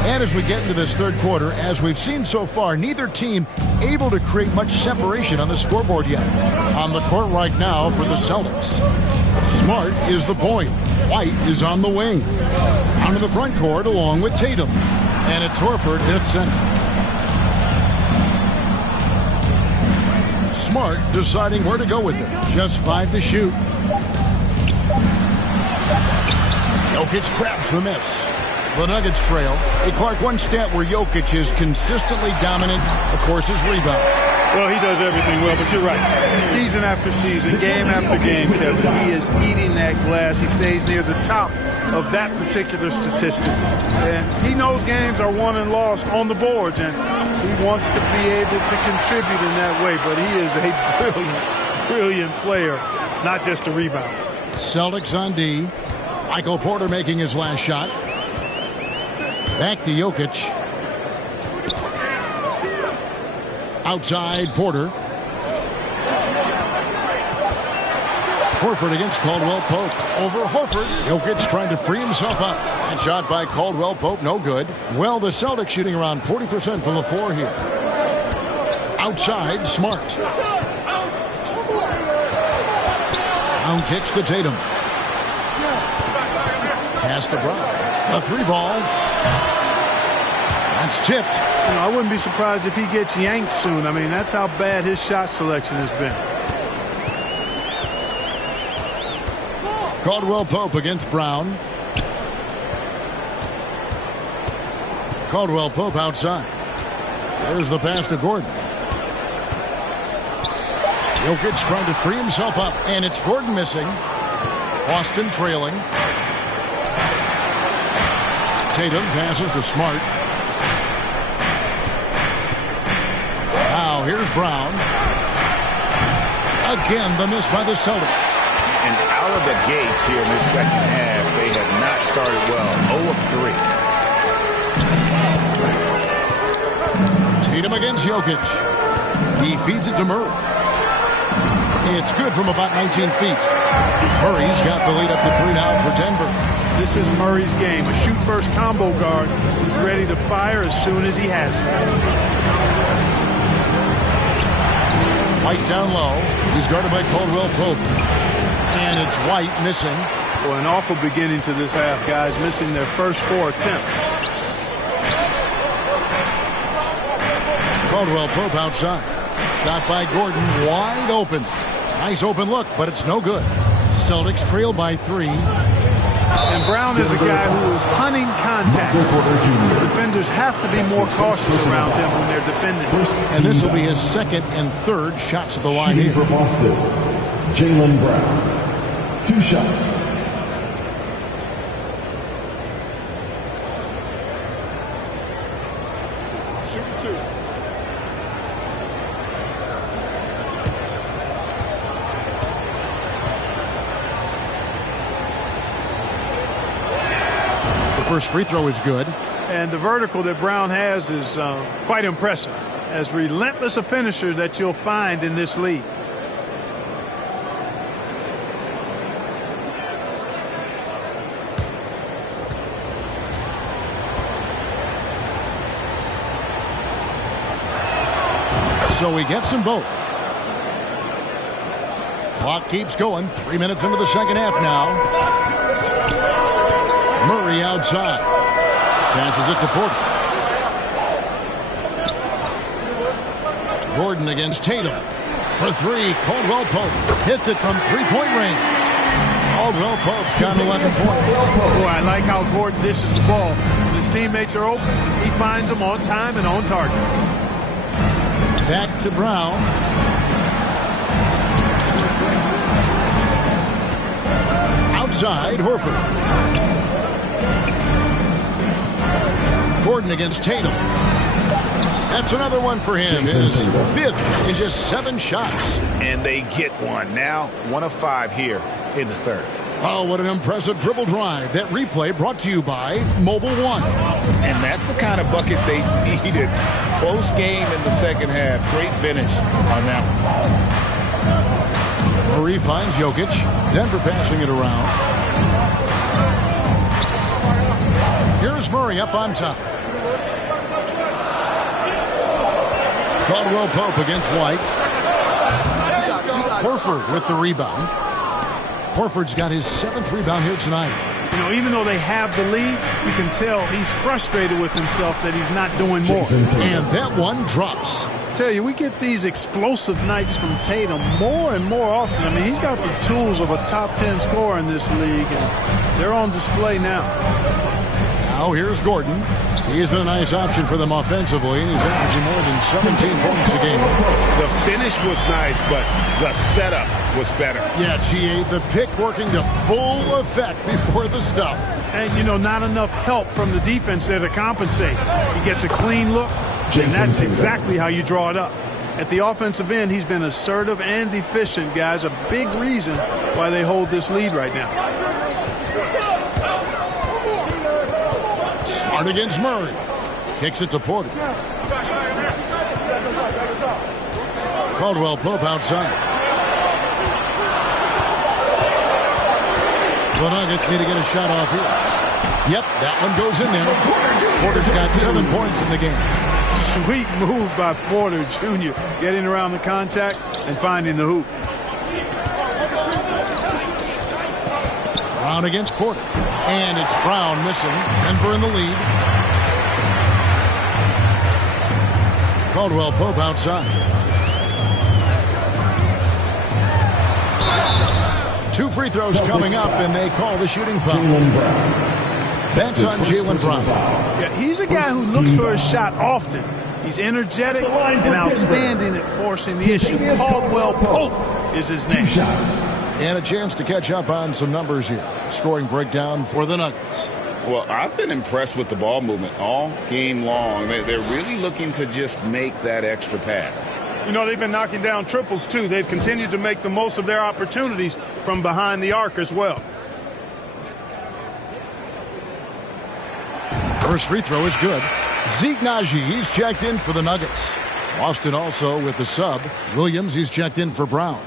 And as we get into this third quarter, as we've seen so far, neither team able to create much separation on the scoreboard yet. On the court right now for the Celtics. Smart is the point. White is on the wing. Onto the front court along with Tatum. And it's Horford at center. Smart deciding where to go with it. Just 5 to shoot. Jokic grabs the miss. The Nuggets trail. Hey, Clark, one stat where Jokic is consistently dominant, of course, is rebound. Well, he does everything well, but you're right. Season after season, game after game, Kevin, he is eating that glass. He stays near the top of that particular statistic. And he knows games are won and lost on the boards, and he wants to be able to contribute in that way. But he is a brilliant player, not just a rebounder. Celtics on D. Michael Porter making his last shot. Back to Jokic. Outside Porter. Horford against Caldwell Pope. Over Horford. Jokic trying to free himself up. And shot by Caldwell Pope, no good. Well, the Celtics shooting around 40% from the floor here. Outside, Smart. Down kicks to Tatum. Pass to Brown. A three ball. That's tipped. You know, I wouldn't be surprised if he gets yanked soon. I mean, that's how bad his shot selection has been. Caldwell Pope against Brown. Caldwell Pope outside. There's the pass to Gordon. Jokic trying to free himself up, and it's Gordon missing. Boston trailing. Tatum passes to Smart. Now here's Brown. Again, the miss by the Celtics. And out of the gates here in this second half, they have not started well. 0 of 3. Tatum against Jokic. He feeds it to Murray. It's good from about 19 feet. Murray's got the lead up to 3 now for Denver. This is Murray's game. A shoot-first combo guard who's ready to fire as soon as he has it. White down low. He's guarded by Caldwell Pope. And it's White missing. Well, an awful beginning to this half, guys, missing their first 4 attempts. Caldwell Pope outside. Shot by Gordon, wide open. Nice open look, but it's no good. Celtics trail by 3. And Brown is a guy who is hunting contact. Defenders have to be more cautious around him when they're defending. And this will be his second and third shots at the line here. For Boston, Jaylen Brown. 2 shots. Shoot 2. First free throw is good. And the vertical that Brown has is quite impressive. As relentless a finisher that you'll find in this league. So he gets them both. Clock keeps going. 3 minutes into the second half now. Murray outside. Passes it to Porter. Gordon against Tatum. For 3, Caldwell Pope hits it from 3-point range. Caldwell Pope's got 11 points. Boy, I like how Gordon dishes the ball. When his teammates are open, he finds them on time and on target. Back to Brown. Outside, Horford. Gordon against Tatum. That's another one for him. His 5th in just 7 shots. And they get one. Now 1 of 5 here in the third. Oh, what an impressive dribble drive. That replay brought to you by Mobile One. And that's the kind of bucket they needed. Close game in the second half. Great finish on that one. Murray finds Jokic. Denver passing it around. Here's Murray up on top. Caldwell Pope against White. Horford with the rebound. Horford's got his 7th rebound here tonight. You know, even though they have the lead, you can tell he's frustrated with himself that he's not doing more. And that one drops. I tell you, we get these explosive nights from Tatum more and more often. I mean, he's got the tools of a top 10 scorer in this league, and they're on display now. Now here's Gordon. He's been a nice option for them offensively, and he's averaging more than 17 points a game. The finish was nice, but the setup was better. Yeah, GA, the pick working to full effect before the stuff. And, you know, not enough help from the defense there to compensate. He gets a clean look, and that's exactly how you draw it up. At the offensive end, he's been assertive and efficient, guys. A big reason why they hold this lead right now. Smart against Murray. Kicks it to Porter. Caldwell Pope outside. The Nuggets need to get a shot off here. Yep, that one goes in there. Porter's got 7 points in the game. Sweet move by Porter Jr. Getting around the contact and finding the hoop. Brown against Porter. And it's Brown missing. Denver in the lead. Caldwell Pope outside. 2 free throws coming up, and they call the shooting foul. That's on Jaylen Brown. Yeah, he's a guy who looks for his shot often. He's energetic and outstanding at forcing the issue. Caldwell Pope is his name. And a chance to catch up on some numbers here. Scoring breakdown for the Nuggets. Well, I've been impressed with the ball movement all game long. They're really looking to just make that extra pass. You know, they've been knocking down triples, too. They've continued to make the most of their opportunities from behind the arc as well. First free throw is good. Zeke Naji, he's checked in for the Nuggets. Boston also with the sub. Williams, he's checked in for Brown.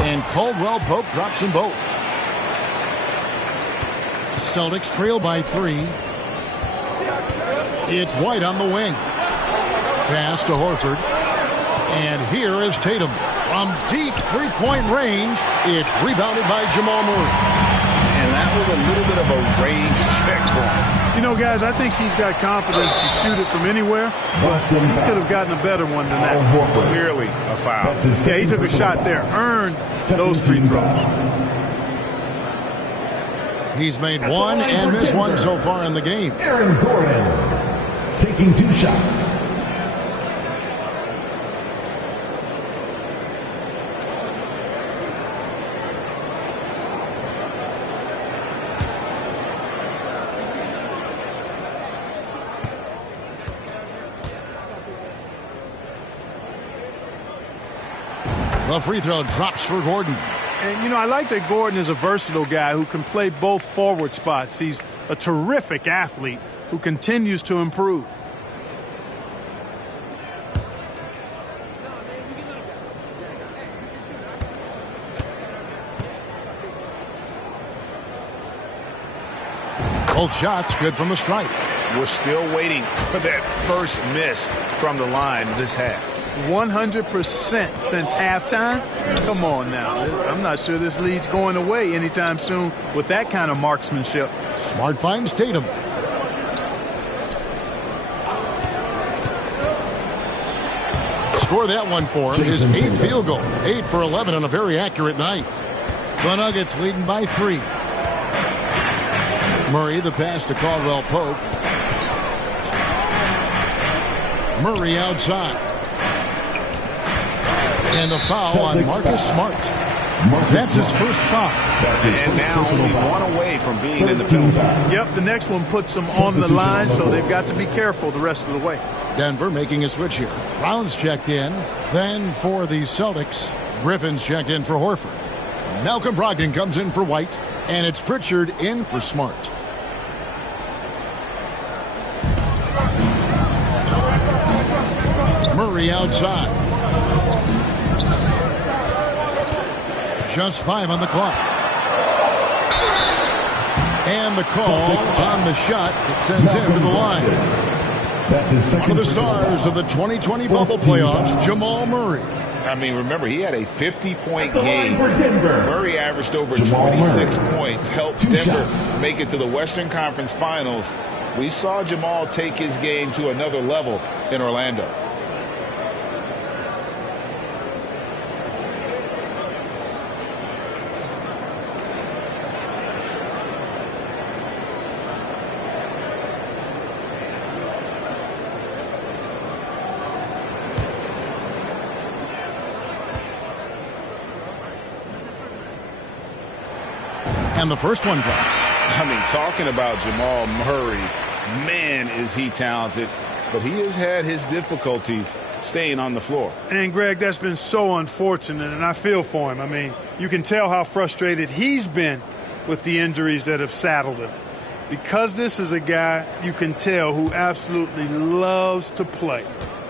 And Caldwell Pope drops them both. Celtics trail by 3. It's White on the wing. Pass to Horford. And here is Tatum. From deep three-point range, it's rebounded by Jamal Murray. And that was a little bit of a range check for him. You know, guys, I think he's got confidence to shoot it from anywhere, but he could have gotten a better one than that. Clearly a foul. Yeah, he took a shot there. Earned those free throws. He's made one and missed one so far in the game. Aaron Gordon taking 2 shots. The free throw drops for Gordon. And, you know, I like that Gordon is a versatile guy who can play both forward spots. He's a terrific athlete who continues to improve. Both shots good from the stripe. We're still waiting for that first miss from the line this half. 100% since halftime? Come on now. I'm not sure this lead's going away anytime soon with that kind of marksmanship. Smart finds Tatum. Score that one for him. His 8th field goal. 8 for 11 on a very accurate night. The Nuggets leading by 3. Murray, the pass to Caldwell Pope. Murray outside. And the foul on Marcus Smart. That's his first foul. And now only one away from being in the penalty. Yep, the next one puts them on the line, so they've got to be careful the rest of the way. Denver making a switch here. Brown's checked in. Then for the Celtics, Griffin's checked in for Horford. Malcolm Brogdon comes in for White. And it's Pritchard in for Smart. Murray outside. Just 5 on the clock. And the call on the shot that sends him to the line. That's his second. One of the stars of the 2020 bubble playoffs, Jamal Murray. I mean, remember, he had a 50-point game. Murray averaged over 26 points, helped Denver make it to the Western Conference Finals, We saw Jamal take his game to another level in Orlando. And the first one drops. I mean, talking about Jamal Murray, man, is he talented. But he has had his difficulties staying on the floor. And, Greg, that's been so unfortunate, and I feel for him. I mean, you can tell how frustrated he's been with the injuries that have saddled him. Because this is a guy you can tell who absolutely loves to play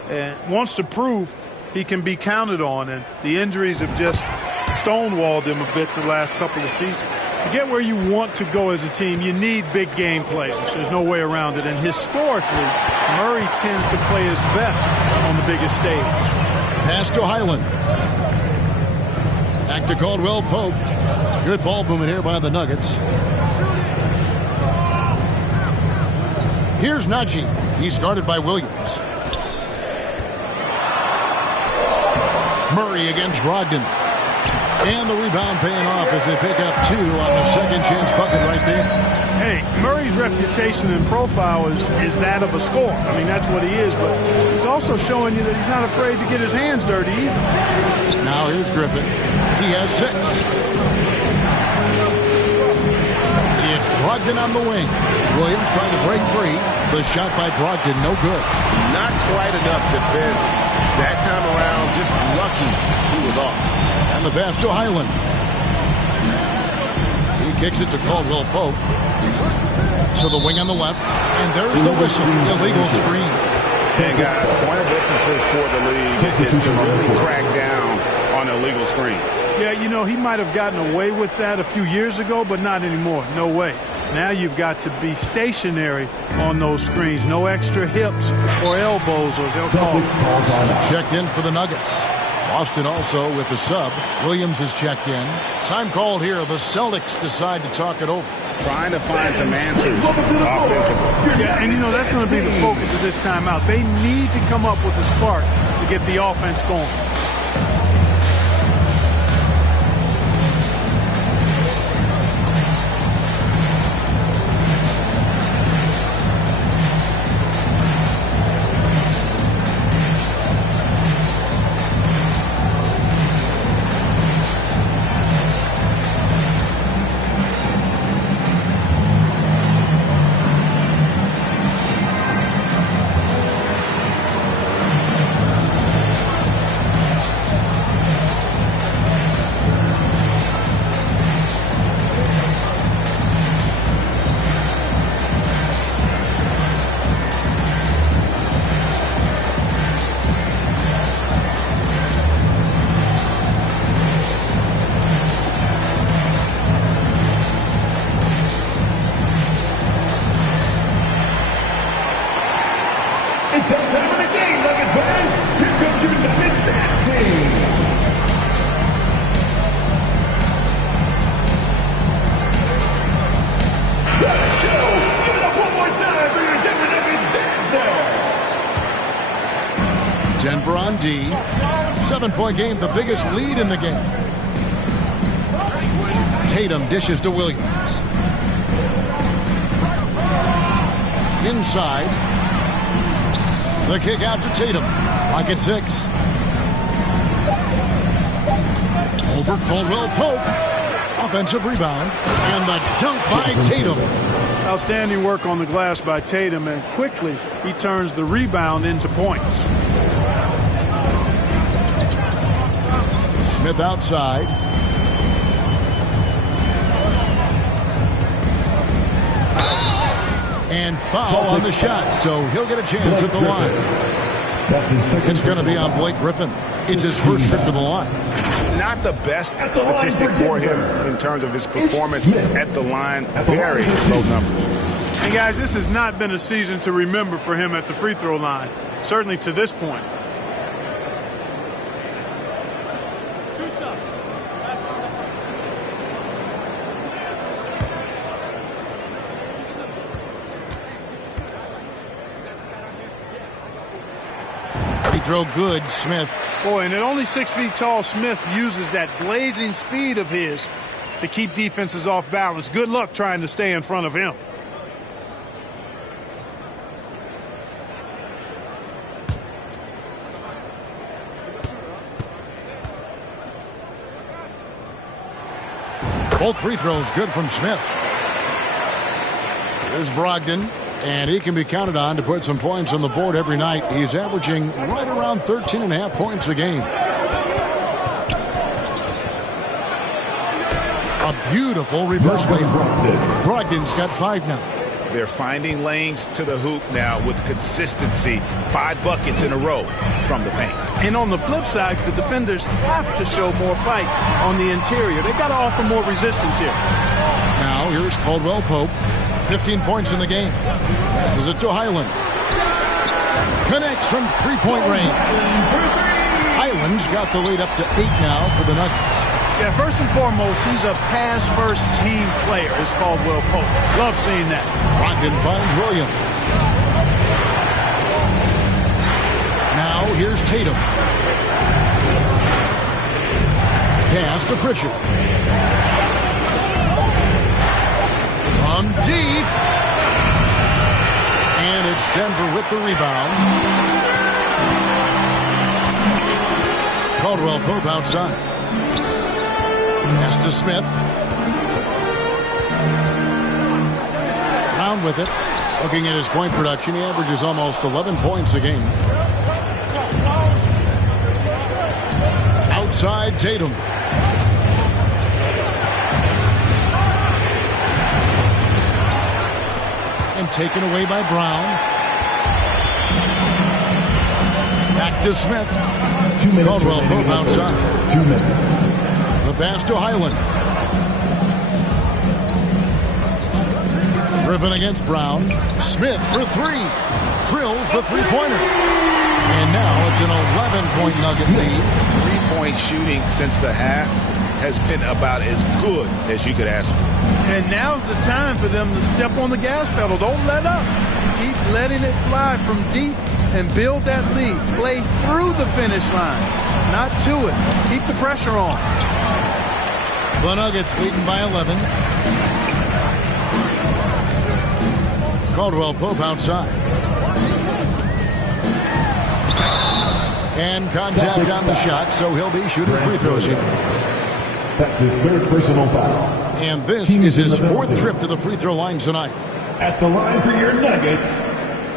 and wants to prove he can be counted on, and the injuries have just stonewalled him a bit the last couple of seasons. To get where you want to go as a team, you need big game players. There's no way around it. And historically, Murray tends to play his best on the biggest stage. Pass to Highland. Back to Caldwell Pope. Good ball movement here by the Nuggets. Here's Najee. He's guarded by Williams. Murray against Brogdon. And the rebound paying off as they pick up 2 on the second chance bucket right there. Hey, Murray's reputation and profile is that of a scorer. I mean, that's what he is, but he's also showing you that he's not afraid to get his hands dirty either. Now here's Griffin. He has 6. It's Brogdon on the wing. Williams trying to break free. The shot by Brogdon, no good. Not quite enough defense that time around. Just lucky he was off. And the pass to Highland. He kicks it to Caldwell Pope. To the wing on the left. And there's the whistle. Illegal screen. Hey, guys, point of emphasis for the league is to really crack down on illegal screens. Yeah, you know, he might have gotten away with that a few years ago, but not anymore. No way. Now you've got to be stationary on those screens. No extra hips or elbows, or they'll call. Smith checked in for the Nuggets. Boston also with the sub. Williams is checked in. Time called here. The Celtics decide to talk it over. Trying to find some answers offensively. Yeah, and you know, that's going to be the focus of this timeout. They need to come up with a spark to get the offense going. Denver on D. 7-point game, the biggest lead in the game. Tatum dishes to Williams. Inside. The kick out to Tatum. Rocket 6. Over Caldwell Pope. Offensive rebound. And the dunk by Tatum. Outstanding work on the glass by Tatum, and quickly he turns the rebound into points. Smith outside. And foul on the shot, so he'll get a chance at the line. It's going to be on Blake Griffin. It's his first trip to the line. Not the best statistic for him in terms of his performance at the line. Very low numbers. And guys, this has not been a season to remember for him at the free throw line, certainly to this point. Free throw good, Smith. Boy, and at only 6 feet tall, Smith uses that blazing speed of his to keep defenses off balance. Good luck trying to stay in front of him. Both free throws good from Smith. Here's Brogdon, and he can be counted on to put some points on the board every night. He's averaging right around 13.5 points a game. A beautiful reverse layup. Brogdon's got 5 now. They're finding lanes to the hoop now with consistency. 5 buckets in a row from the paint. And on the flip side, the defenders have to show more fight on the interior. They've got to offer more resistance here. Now here's Caldwell Pope. 15 points in the game. Passes it to Highland. Connects from three-point range. Highland's got the lead up to 8 now for the Nuggets. Yeah, first and foremost, he's a pass-first team player, is Caldwell Pope. Love seeing that. Brogdon finds Williams. Now here's Tatum. Pass to Pritchard. From deep. And it's Denver with the rebound. Caldwell Pope outside. Pass to Smith. Brown with it. Looking at his point production, he averages almost 11 points a game. Outside Tatum. And taken away by Brown. Back to Smith. 2 minutes. Caldwell Pope outside. 2 minutes. The pass to Highland. Griffin against Brown. Smith for 3. Drills the three-pointer. And now it's an 11-point Nugget lead. 3-point shooting since the half has been about as good as you could ask for. And now's the time for them to step on the gas pedal. Don't let up. Keep letting it fly from deep and build that lead. Play through the finish line, not to it. Keep the pressure on. The Nuggets leading by 11. Caldwell Pope outside. And contact on the shot, so he'll be shooting free throws here. That's his 3rd personal foul. And this is his 4th trip to the free throw line tonight. At the line for your Nuggets,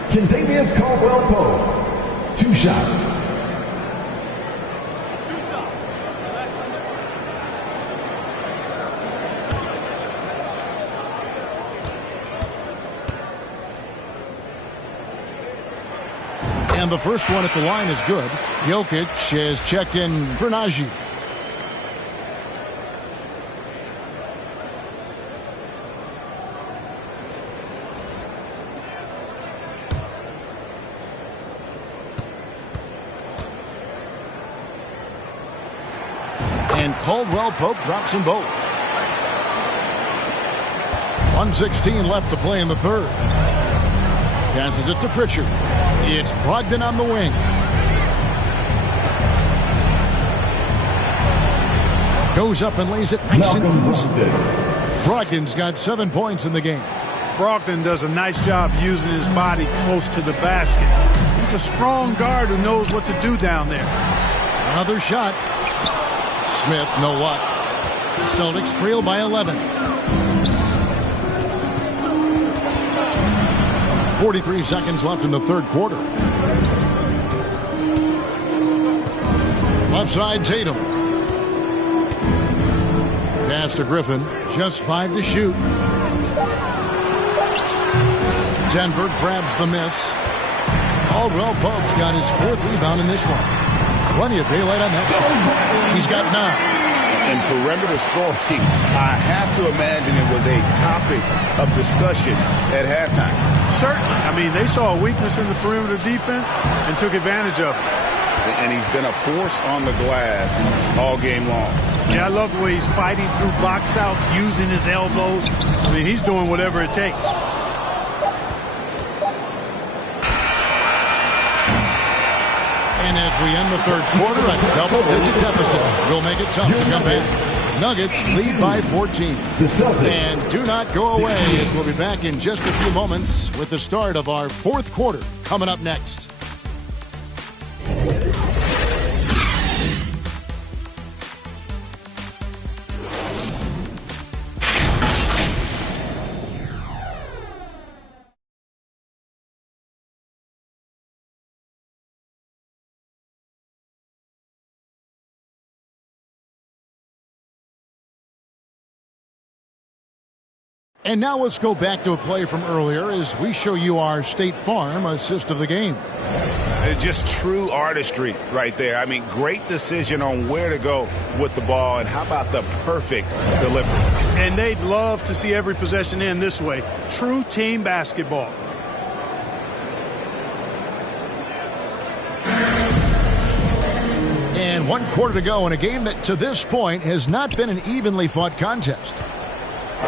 Kentavious Caldwell Pope. 2 shots. And the first one at the line is good. Jokic has checked in for Najee. And Caldwell Pope drops them both. 1:16 left to play in the 3rd. Passes it to Pritchard. It's Brogdon on the wing. Goes up and lays it nice and easy. Brogdon's got 7 points in the game. Brogdon does a nice job using his body close to the basket. He's a strong guard who knows what to do down there. Another shot. Smith, no luck. Celtics trail by 11. 43 seconds left in the 3rd quarter. Left side, Tatum. Pass to Griffin. Just 5 to shoot. Denver grabs the miss. Caldwell Pope's got his 4th rebound in this one. Plenty of daylight on that shot. He's got 9. And perimeter scoring, I have to imagine it was a topic of discussion at halftime. Certainly. I mean, they saw a weakness in the perimeter defense and took advantage of it. And he's been a force on the glass all game long. Yeah, I love the way he's fighting through box outs, using his elbows. I mean, he's doing whatever it takes. And as we end the third quarter, a double-digit deficit will make it tough to come back. Nuggets lead by 14. And do not go away, as we'll be back in just a few moments with the start of our fourth quarter coming up next. And now let's go back to a play from earlier as we show you our State Farm assist of the game. It's just true artistry right there. I mean, great decision on where to go with the ball, and how about the perfect delivery. And they'd love to see every possession end this way. True team basketball. And 1 quarter to go in a game that to this point has not been an evenly fought contest.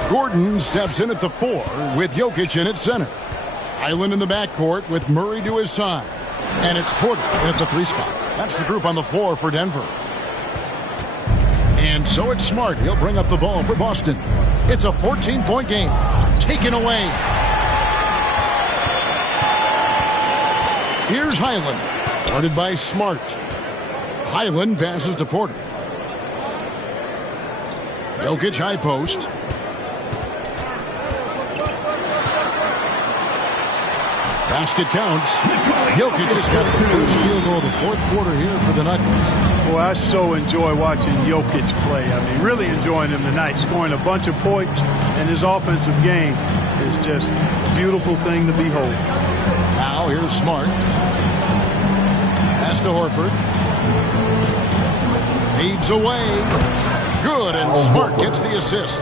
Gordon steps in at the 4 with Jokic in at center. Highland in the backcourt with Murray to his side. And it's Porter in at the 3 spot. That's the group on the floor for Denver. And so it's Smart. He'll bring up the ball for Boston. It's a 14-point game. Taken away. Here's Highland. Guarded by Smart. Highland passes to Porter. Jokic high post. Basket counts. Jokic has got the first field goal of the fourth quarter here for the Nuggets. Boy, I so enjoy watching Jokic play. I mean, really enjoying him tonight. Scoring a bunch of points, and his offensive game is just a beautiful thing to behold. Now here's Smart. Pass to Horford. Fades away. Good, and Smart gets the assist.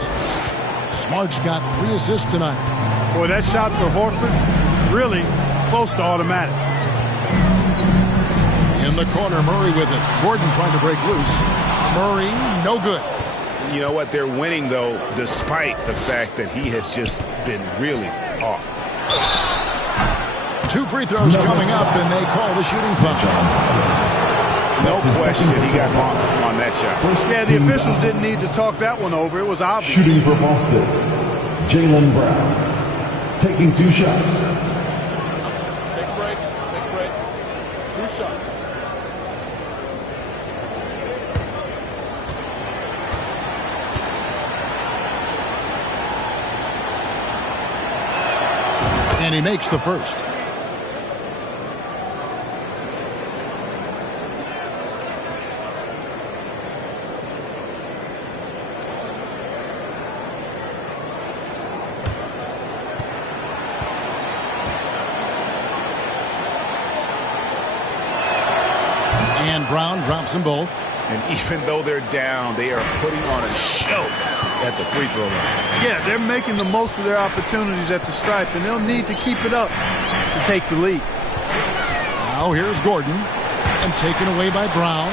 Smart's got 3 assists tonight. Boy, that shot for Horford, really close to automatic. In the corner, Murray with it. Gordon trying to break loose. Murray, no good. You know what? They're winning, though, despite the fact that he has just been really off. 2 free throws coming up, and they call the shooting foul. No question he got bumped on that shot. Yeah, the officials didn't need to talk that one over. It was obvious. Shooting for Boston, Jaylen Brown. Taking 2 shots. Take a break. Take a break. 2 shots. And he makes the first. And Brown drops them both. And even though they're down, they are putting on a show at the free throw line. Yeah, they're making the most of their opportunities at the stripe, and they'll need to keep it up to take the lead. Now here's Gordon, and taken away by Brown.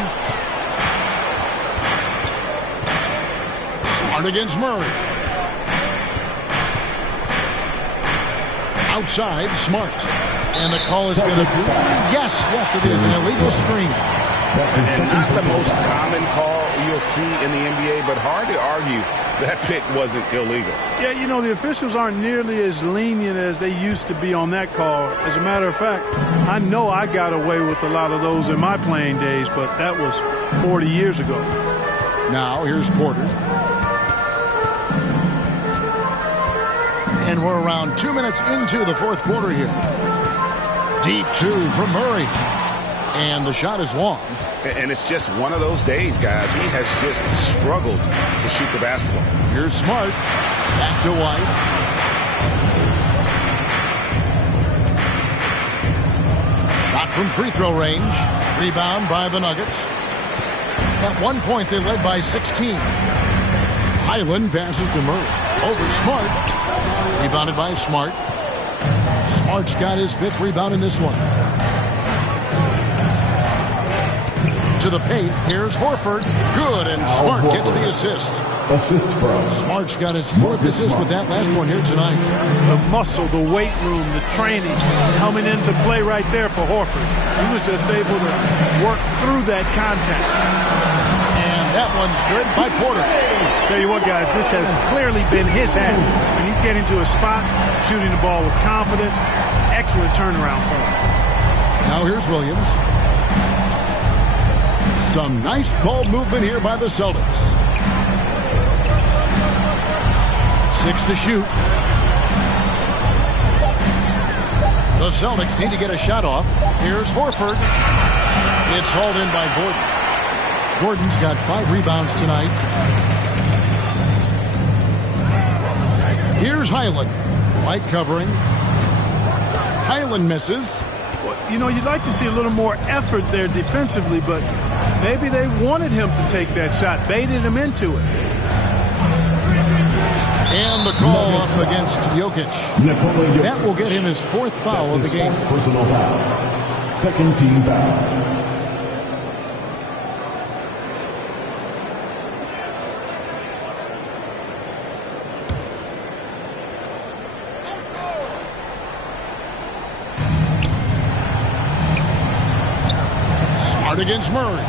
Smart against Murray. Outside, Smart. And the call is going to be, yes, it is, an illegal screen. Not the most common call you'll see in the NBA, but hard to argue that pick wasn't illegal. Yeah, you know, the officials aren't nearly as lenient as they used to be on that call. As a matter of fact, I know I got away with a lot of those in my playing days, but that was 40 years ago. Now here's Porter. And we're around 2 minutes into the fourth quarter here. Deep 2 from Murray. And the shot is long. And it's just one of those days, guys. He has just struggled to shoot the basketball. Here's Smart. Back to White. Shot from free throw range. Rebound by the Nuggets. At one point, they led by 16. Highland passes to Murray. Over Smart. Rebounded by Smart. Smart's got his 5th rebound in this one. To the paint. Here's Horford. Good, and Smart gets the assist. Assist from Smart's got his 4th assist with that last one here tonight. The muscle, the weight room, the training coming into play right there for Horford. He was just able to work through that contact. And that one's good by Porter. Tell you what, guys, this has clearly been his half. And he's getting to a spot, shooting the ball with confidence. Excellent turnaround for him. Now here's Williams. Some nice ball movement here by the Celtics. 6 to shoot. The Celtics need to get a shot off. Here's Horford. It's hauled in by Gordon. Gordon's got 5 rebounds tonight. Here's Highland. Light covering. Highland misses. Well, you know, you'd like to see a little more effort there defensively, but maybe they wanted him to take that shot, baited him into it. And the call off against Jokic. That will get him his 4th foul of the game. Personal foul. Second team foul. Smart against Murray.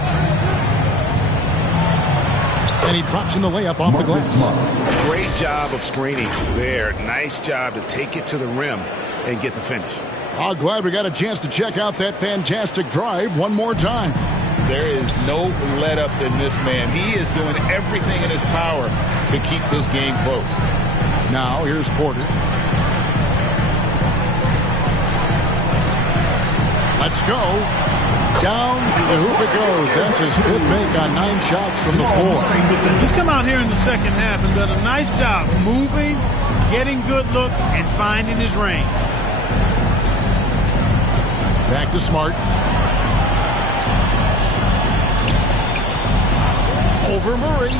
And he drops in the layup off the glass. Great job of screening there. Nice job to take it to the rim and get the finish. Oh, glad we got a chance to check out that fantastic drive one more time. There is no let up in this man. He is doing everything in his power to keep this game close. Now here's Porter. Let's go. Down through the hoop it goes. That's his 5th make on 9 shots from the floor. He's come out here in the second half and done a nice job moving, getting good looks, and finding his range. Back to Smart. Over Murray.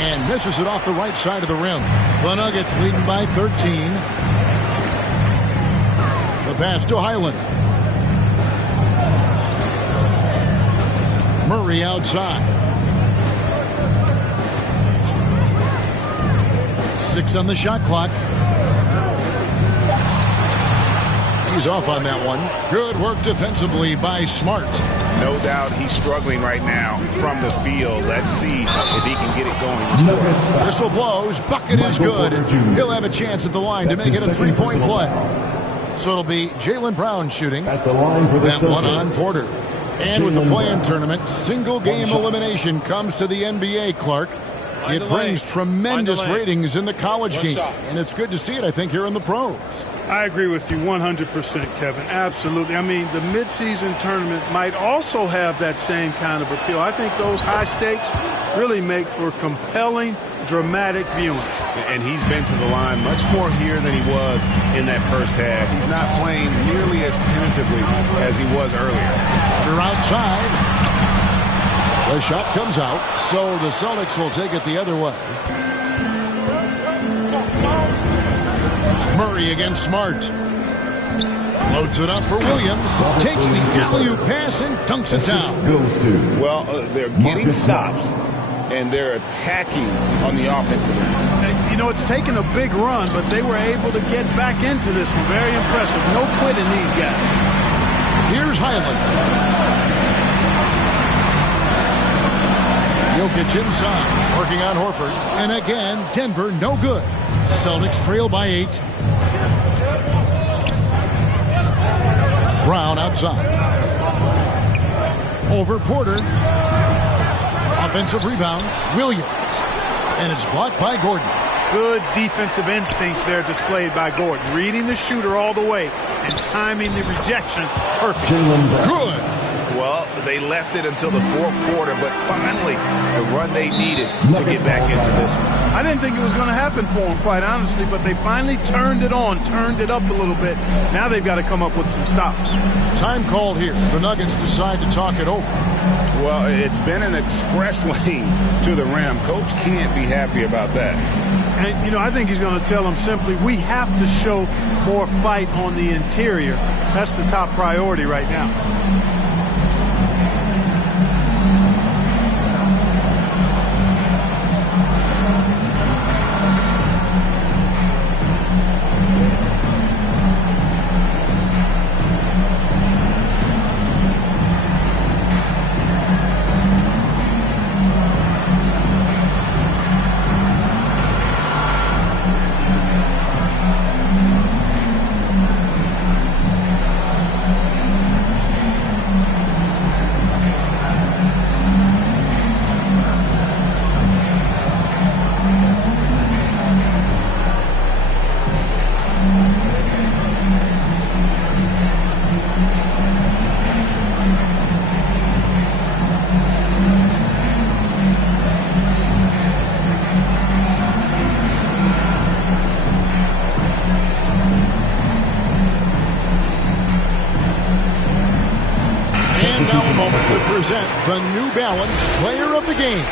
And misses it off the right side of the rim. The Nuggets leading by 13. The pass to Highland. Murray outside. 6 on the shot clock. He's off on that one. Good work defensively by Smart. No doubt he's struggling right now from the field. Let's see if he can get it going. Whistle blows. Bucket is good. And he'll have a chance at the line to make it a 3-point play. So it'll be Jaylen Brown shooting. At the line for the that Celtics. One on Porter. And with the play-in tournament, single-game elimination comes to the NBA, Clark. It brings tremendous ratings in the college game. And it's good to see it, I think, here in the pros. I agree with you 100%, Kevin. Absolutely. I mean, the midseason tournament might also have that same kind of appeal. I think those high stakes really make for compelling, dramatic viewing. And he's been to the line much more here than he was in that first half. He's not playing nearly as tentatively as he was earlier. They're outside. The shot comes out, so the Celtics will take it the other way. Murray against Smart. Loads it up for Williams. Takes the alley-oop pass and dunks it down. Well, they're getting stops, and they're attacking on the offensive end. You know, it's taken a big run, but they were able to get back into this one. Very impressive. No quitting these guys. Here's Highland. Jokic inside, working on Horford. And again, Denver no good. Celtics trail by 8. Brown outside. Over Porter. Offensive rebound, Williams. And it's blocked by Gordon. Good defensive instincts there displayed by Gordon. Reading the shooter all the way and timing the rejection perfect. Good. Well, they left it until the fourth quarter, but finally the run they needed to get back into this one. I didn't think it was going to happen for them, quite honestly, but they finally turned it on, turned it up a little bit. Now they've got to come up with some stops. Time called here. The Nuggets decide to talk it over. Well, it's been an express lane to the rim. Coach can't be happy about that. And, you know, I think he's going to tell them simply, we have to show more fight on the interior. That's the top priority right now. present the New Balance Player of the Game,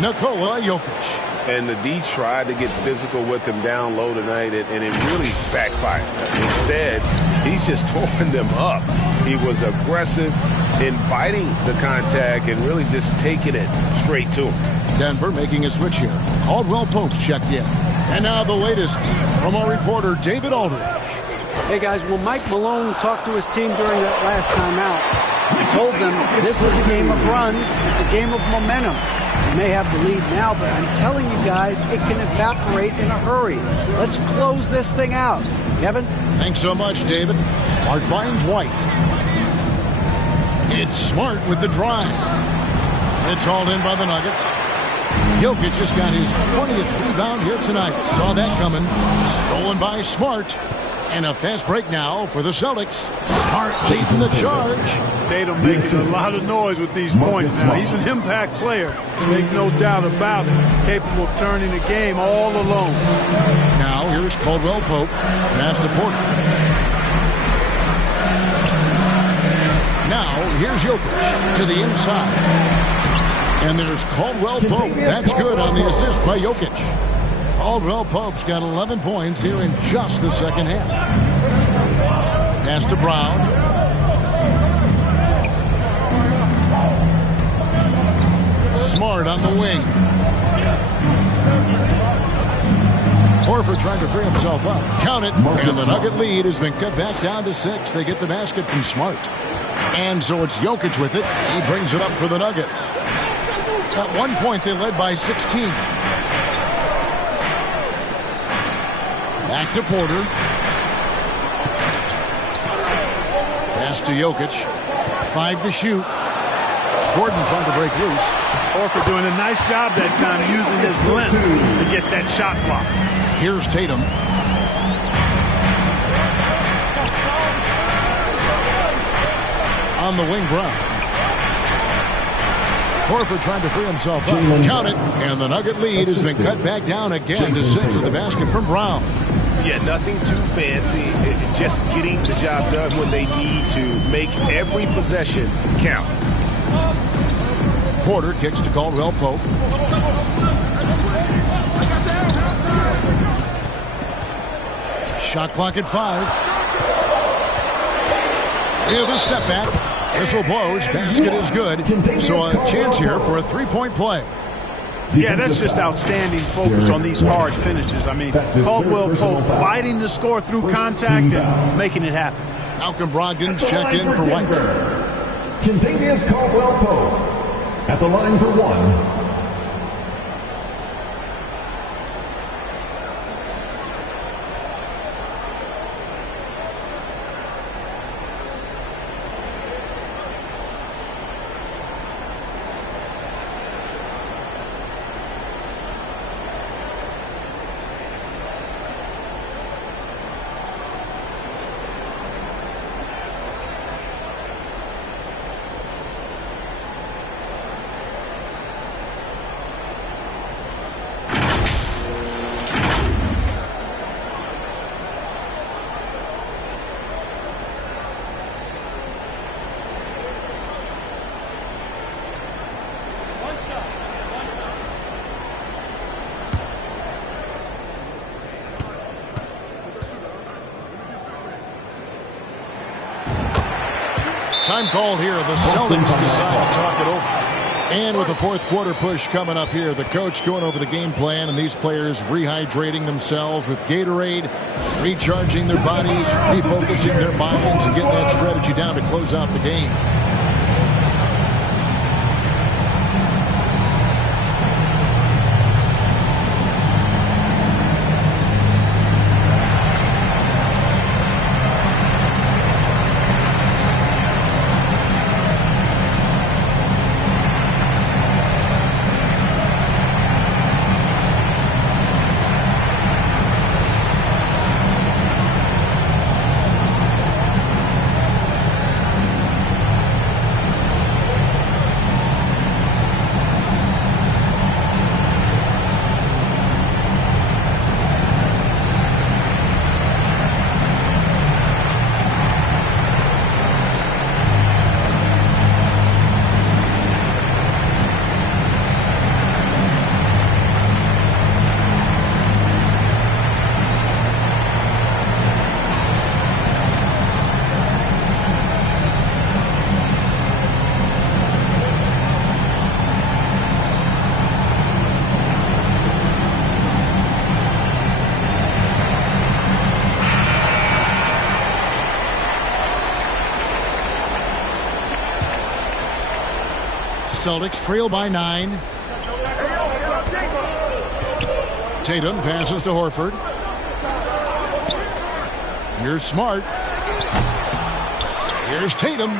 Nikola Jokic. And the D tried to get physical with him down low tonight, and it really backfired. Instead, he's just tore them up. He was aggressive, inviting the contact, and really just taking it straight to him. Denver making a switch here. Caldwell Pope's checked in. And now the latest from our reporter, David Aldridge. Hey, guys, when Mike Malone talked to his team during that last timeout, he told them this is a game of runs. It's a game of momentum. You may have the lead now, but I'm telling you guys, it can evaporate in a hurry. Let's close this thing out. Kevin? Thanks so much, David. Smart finds White. It's Smart with the drive. It's hauled in by the Nuggets. Jokic just got his 20th rebound here tonight. Saw that coming. Stolen by Smart. And a fast break now for the Celtics. Smart leading the charge. Tatum making a lot of noise with these points now. He's an impact player. Make no doubt about it. Capable of turning the game all alone. Now here's Caldwell Pope. Pass to Porter. Now here's Jokic to the inside. And there's Caldwell Pope. That's good on the assist by Jokic. Caldwell Pope's got 11 points here in just the second half. Pass to Brown. Smart on the wing. Horford trying to free himself up. Count it. And the Nugget lead has been cut back down to 6. They get the basket from Smart. And so it's Jokic with it. He brings it up for the Nuggets. At one point, they led by 16. Back to Porter. Pass to Jokic. 5 to shoot. Gordon trying to break loose. Horford doing a nice job that time using his length to get that shot block. Here's Tatum. On the wing, Brown. Horford trying to free himself up. Count it. And the Nugget lead has been cut back down again to 6 with the basket from Brown. Yeah, nothing too fancy. Just getting the job done when they need to. Make every possession count. Porter kicks to Caldwell Pope. Shot clock at 5. Here's a step back. Whistle blows. Basket is good. So a chance here for a three-point play. Yeah, that's just outstanding focus on these hard finishes. I mean, Caldwell Pope fighting the score through contact and making it happen. Malcolm Brogdon's checked in for White. Kentavious Caldwell Pope at the line for one. Time called here. The Celtics decide to talk it over. And with the fourth quarter push coming up here, the coach going over the game plan and these players rehydrating themselves with Gatorade, recharging their bodies, refocusing their minds, and getting that strategy down to close out the game. Celtics trail by 9. Tatum passes to Horford. Here's Smart. Here's Tatum.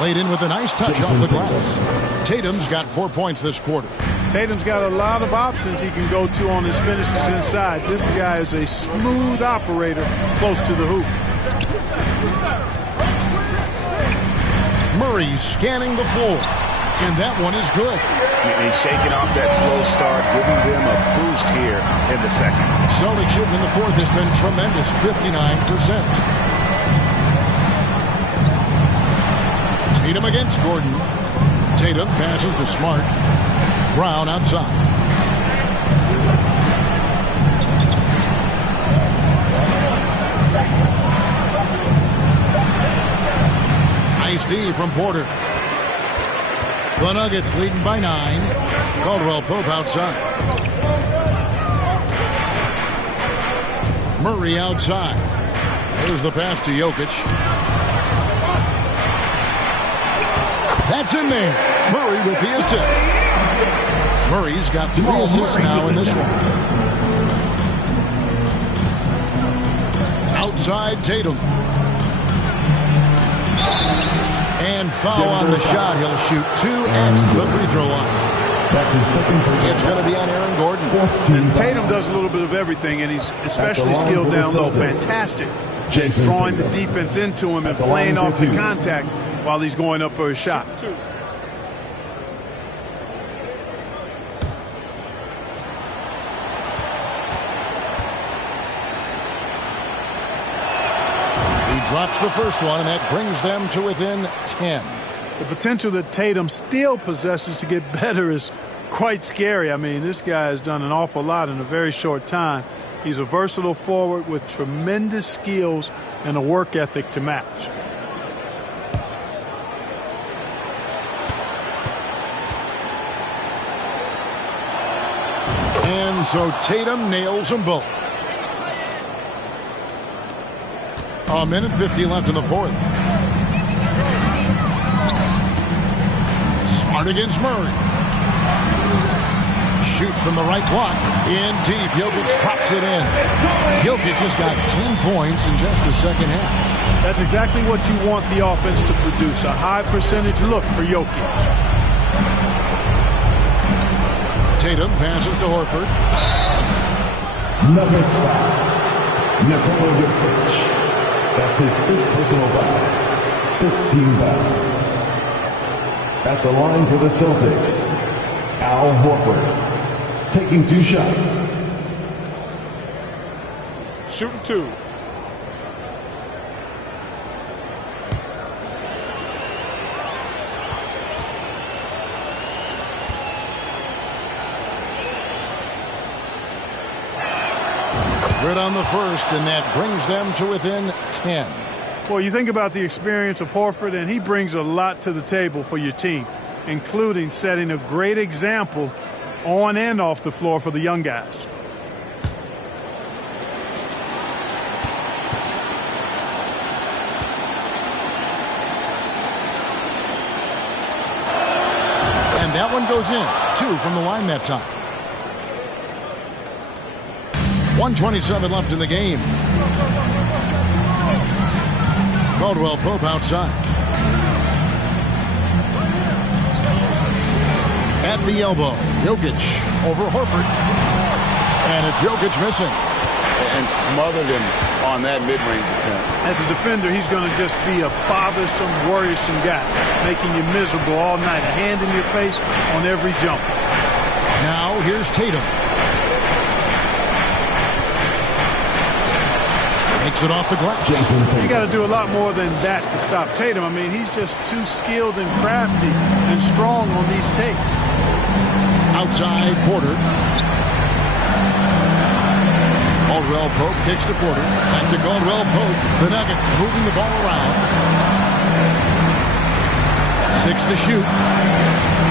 Laid in with a nice touch off the glass. Tatum's got 4 points this quarter. Tatum's got a lot of options he can go to on his finishes inside. This guy is a smooth operator close to the hoop. Murray scanning the floor. And that one is good. He's shaking off that slow start, giving them a boost here in the second. Celtics shooting in the fourth has been tremendous, 59%. Tatum against Gordon. Tatum passes to Smart. Brown outside. Nice D from Porter. The Nuggets leading by 9. Caldwell Pope outside. Murray outside. There's the pass to Jokic. That's in there. Murray with the assist. Murray's got 3 assists now in this one. Outside Tatum. And foul on the shot. He'll shoot 2 at the free throw line. That's his second personal. It's going to be on Aaron Gordon. And Tatum does a little bit of everything, and he's especially skilled down low. Fantastic. Drawing the defense into him and playing off the contact while he's going up for his shot. Drops the first one, and that brings them to within 10. The potential that Tatum still possesses to get better is quite scary. I mean, this guy has done an awful lot in a very short time. He's a versatile forward with tremendous skills and a work ethic to match. And so Tatum nails them both. A minute 50 left in the fourth. Smart against Murray. Shoots from the right block. In deep. Jokic drops it in. Jokic just got 10 points in just the second half. That's exactly what you want the offense to produce. A high percentage look for Jokic. Tatum passes to Horford. Nuggets foul. Nikola Jokic. That's his 5th personal foul. 15 foul. At the line for the Celtics, Al Horford, taking 2 shots. Shooting 2. Good on the first, and that brings them to within 10. Well, you think about the experience of Horford, and he brings a lot to the table for your team, including setting a great example on and off the floor for the young guys. And that one goes in. 2 from the line that time. 1:27 left in the game. Caldwell Pope outside. At the elbow, Jokic over Horford. And it's Jokic missing. And smothered him on that mid-range attempt. As a defender, he's going to just be a bothersome, worrisome guy, making you miserable all night. A hand in your face on every jump. Now here's Tatum. Makes it off the glass. You got to do a lot more than that to stop Tatum. I mean, he's just too skilled and crafty and strong on these takes. Outside Porter. Caldwell Pope kicks to Porter. Back to Caldwell Pope. The Nuggets moving the ball around. 6 to shoot.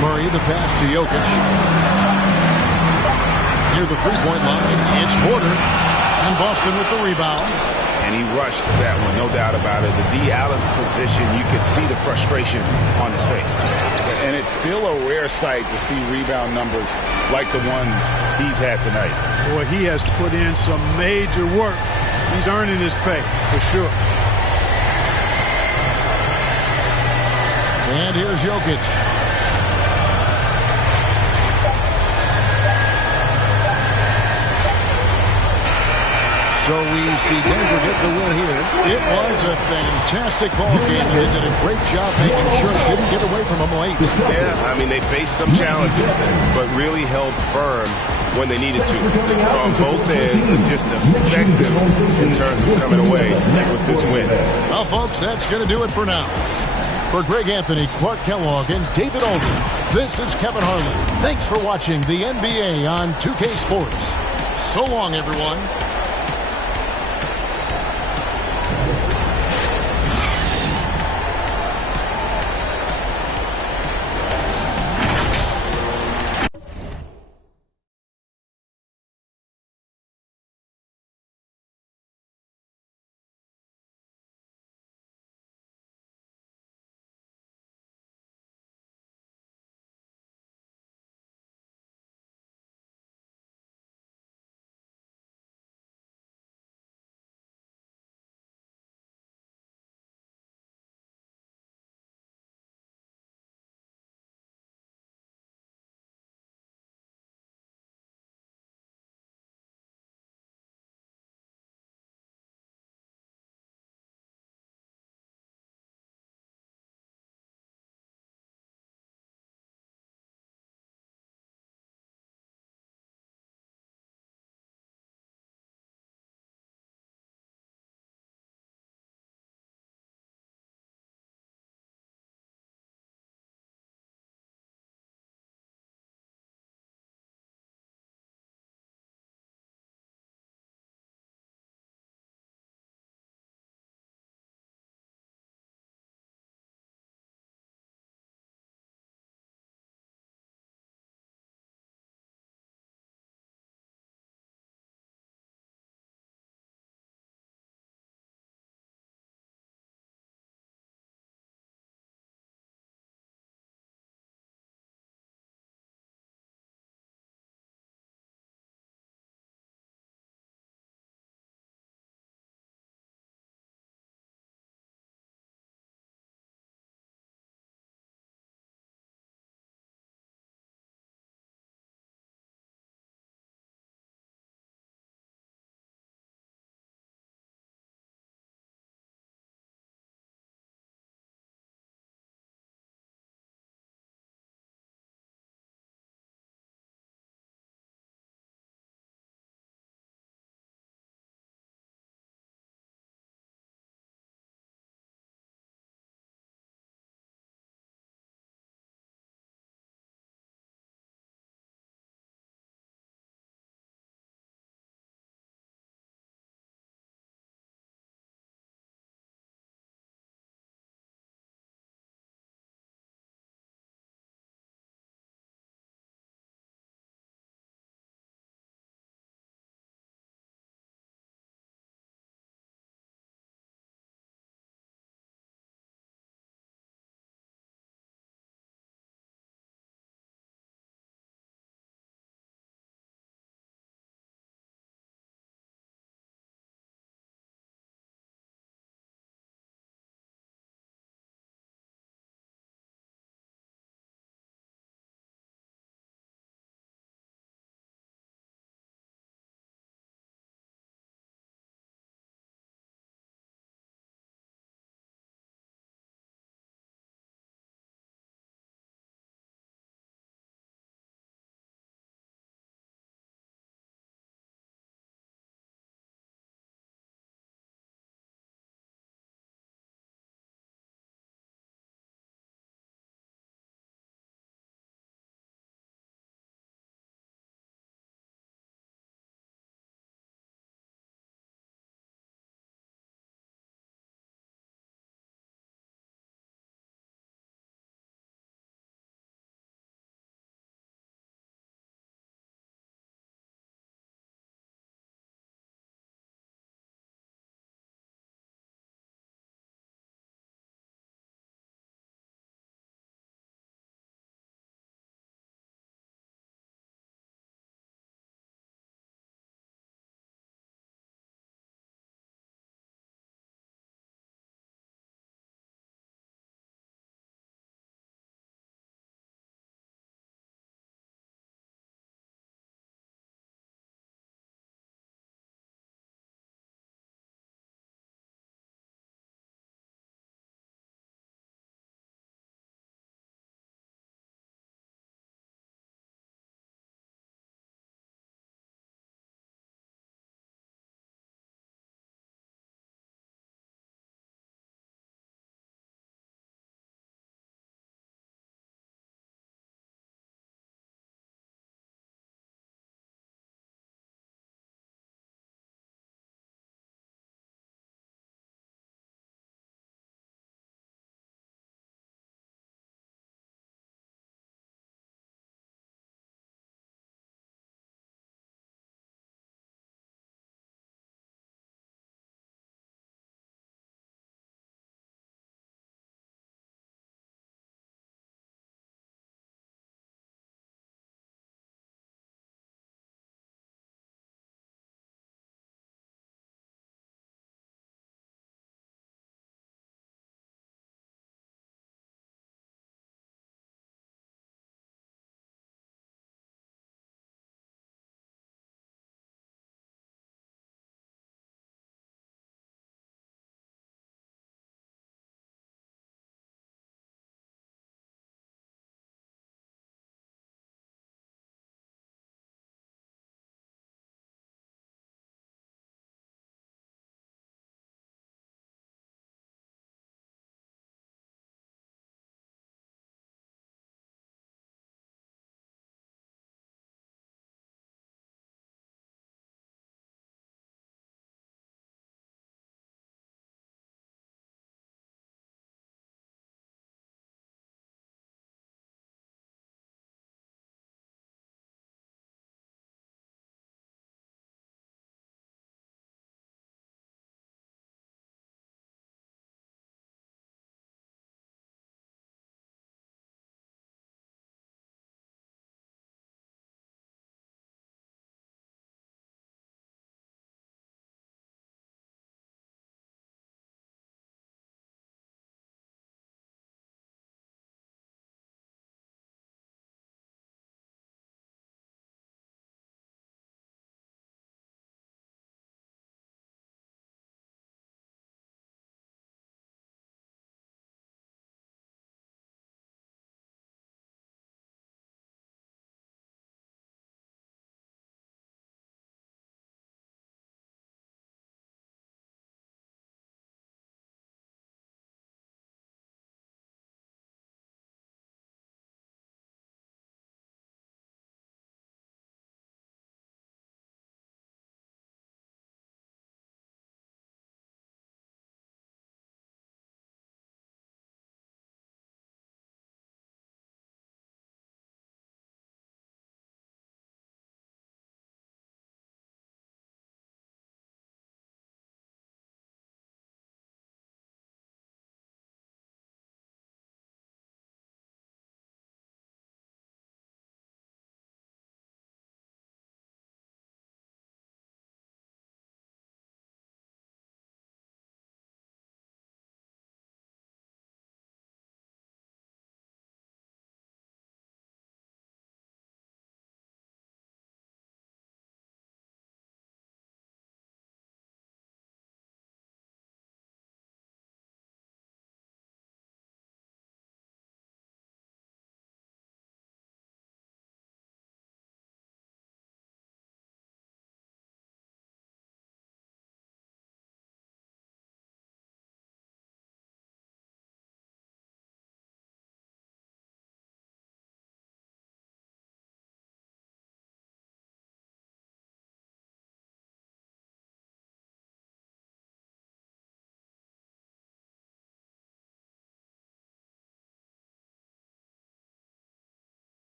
Murray the pass to Jokic. Near the 3-point line, it's Porter. And Boston with the rebound. and he rushed that one, no doubt about it. The D out of position, you could see the frustration on his face. And it's still a rare sight to see rebound numbers like the ones he's had tonight. Boy, he has put in some major work. He's earning his pay, for sure. And here's Jokic. So we see Denver get the win here. It was a fantastic ball game, and they did a great job making sure it didn't get away from them late. Yeah, I mean, they faced some challenges, but really held firm when they needed to. On both ends, and just effective in terms of coming away with this win. Well, folks, that's going to do it for now. For Greg Anthony, Clark Kellogg, and David Aldridge, this is Kevin Harlan. Thanks for watching the NBA on 2K Sports. So long, everyone.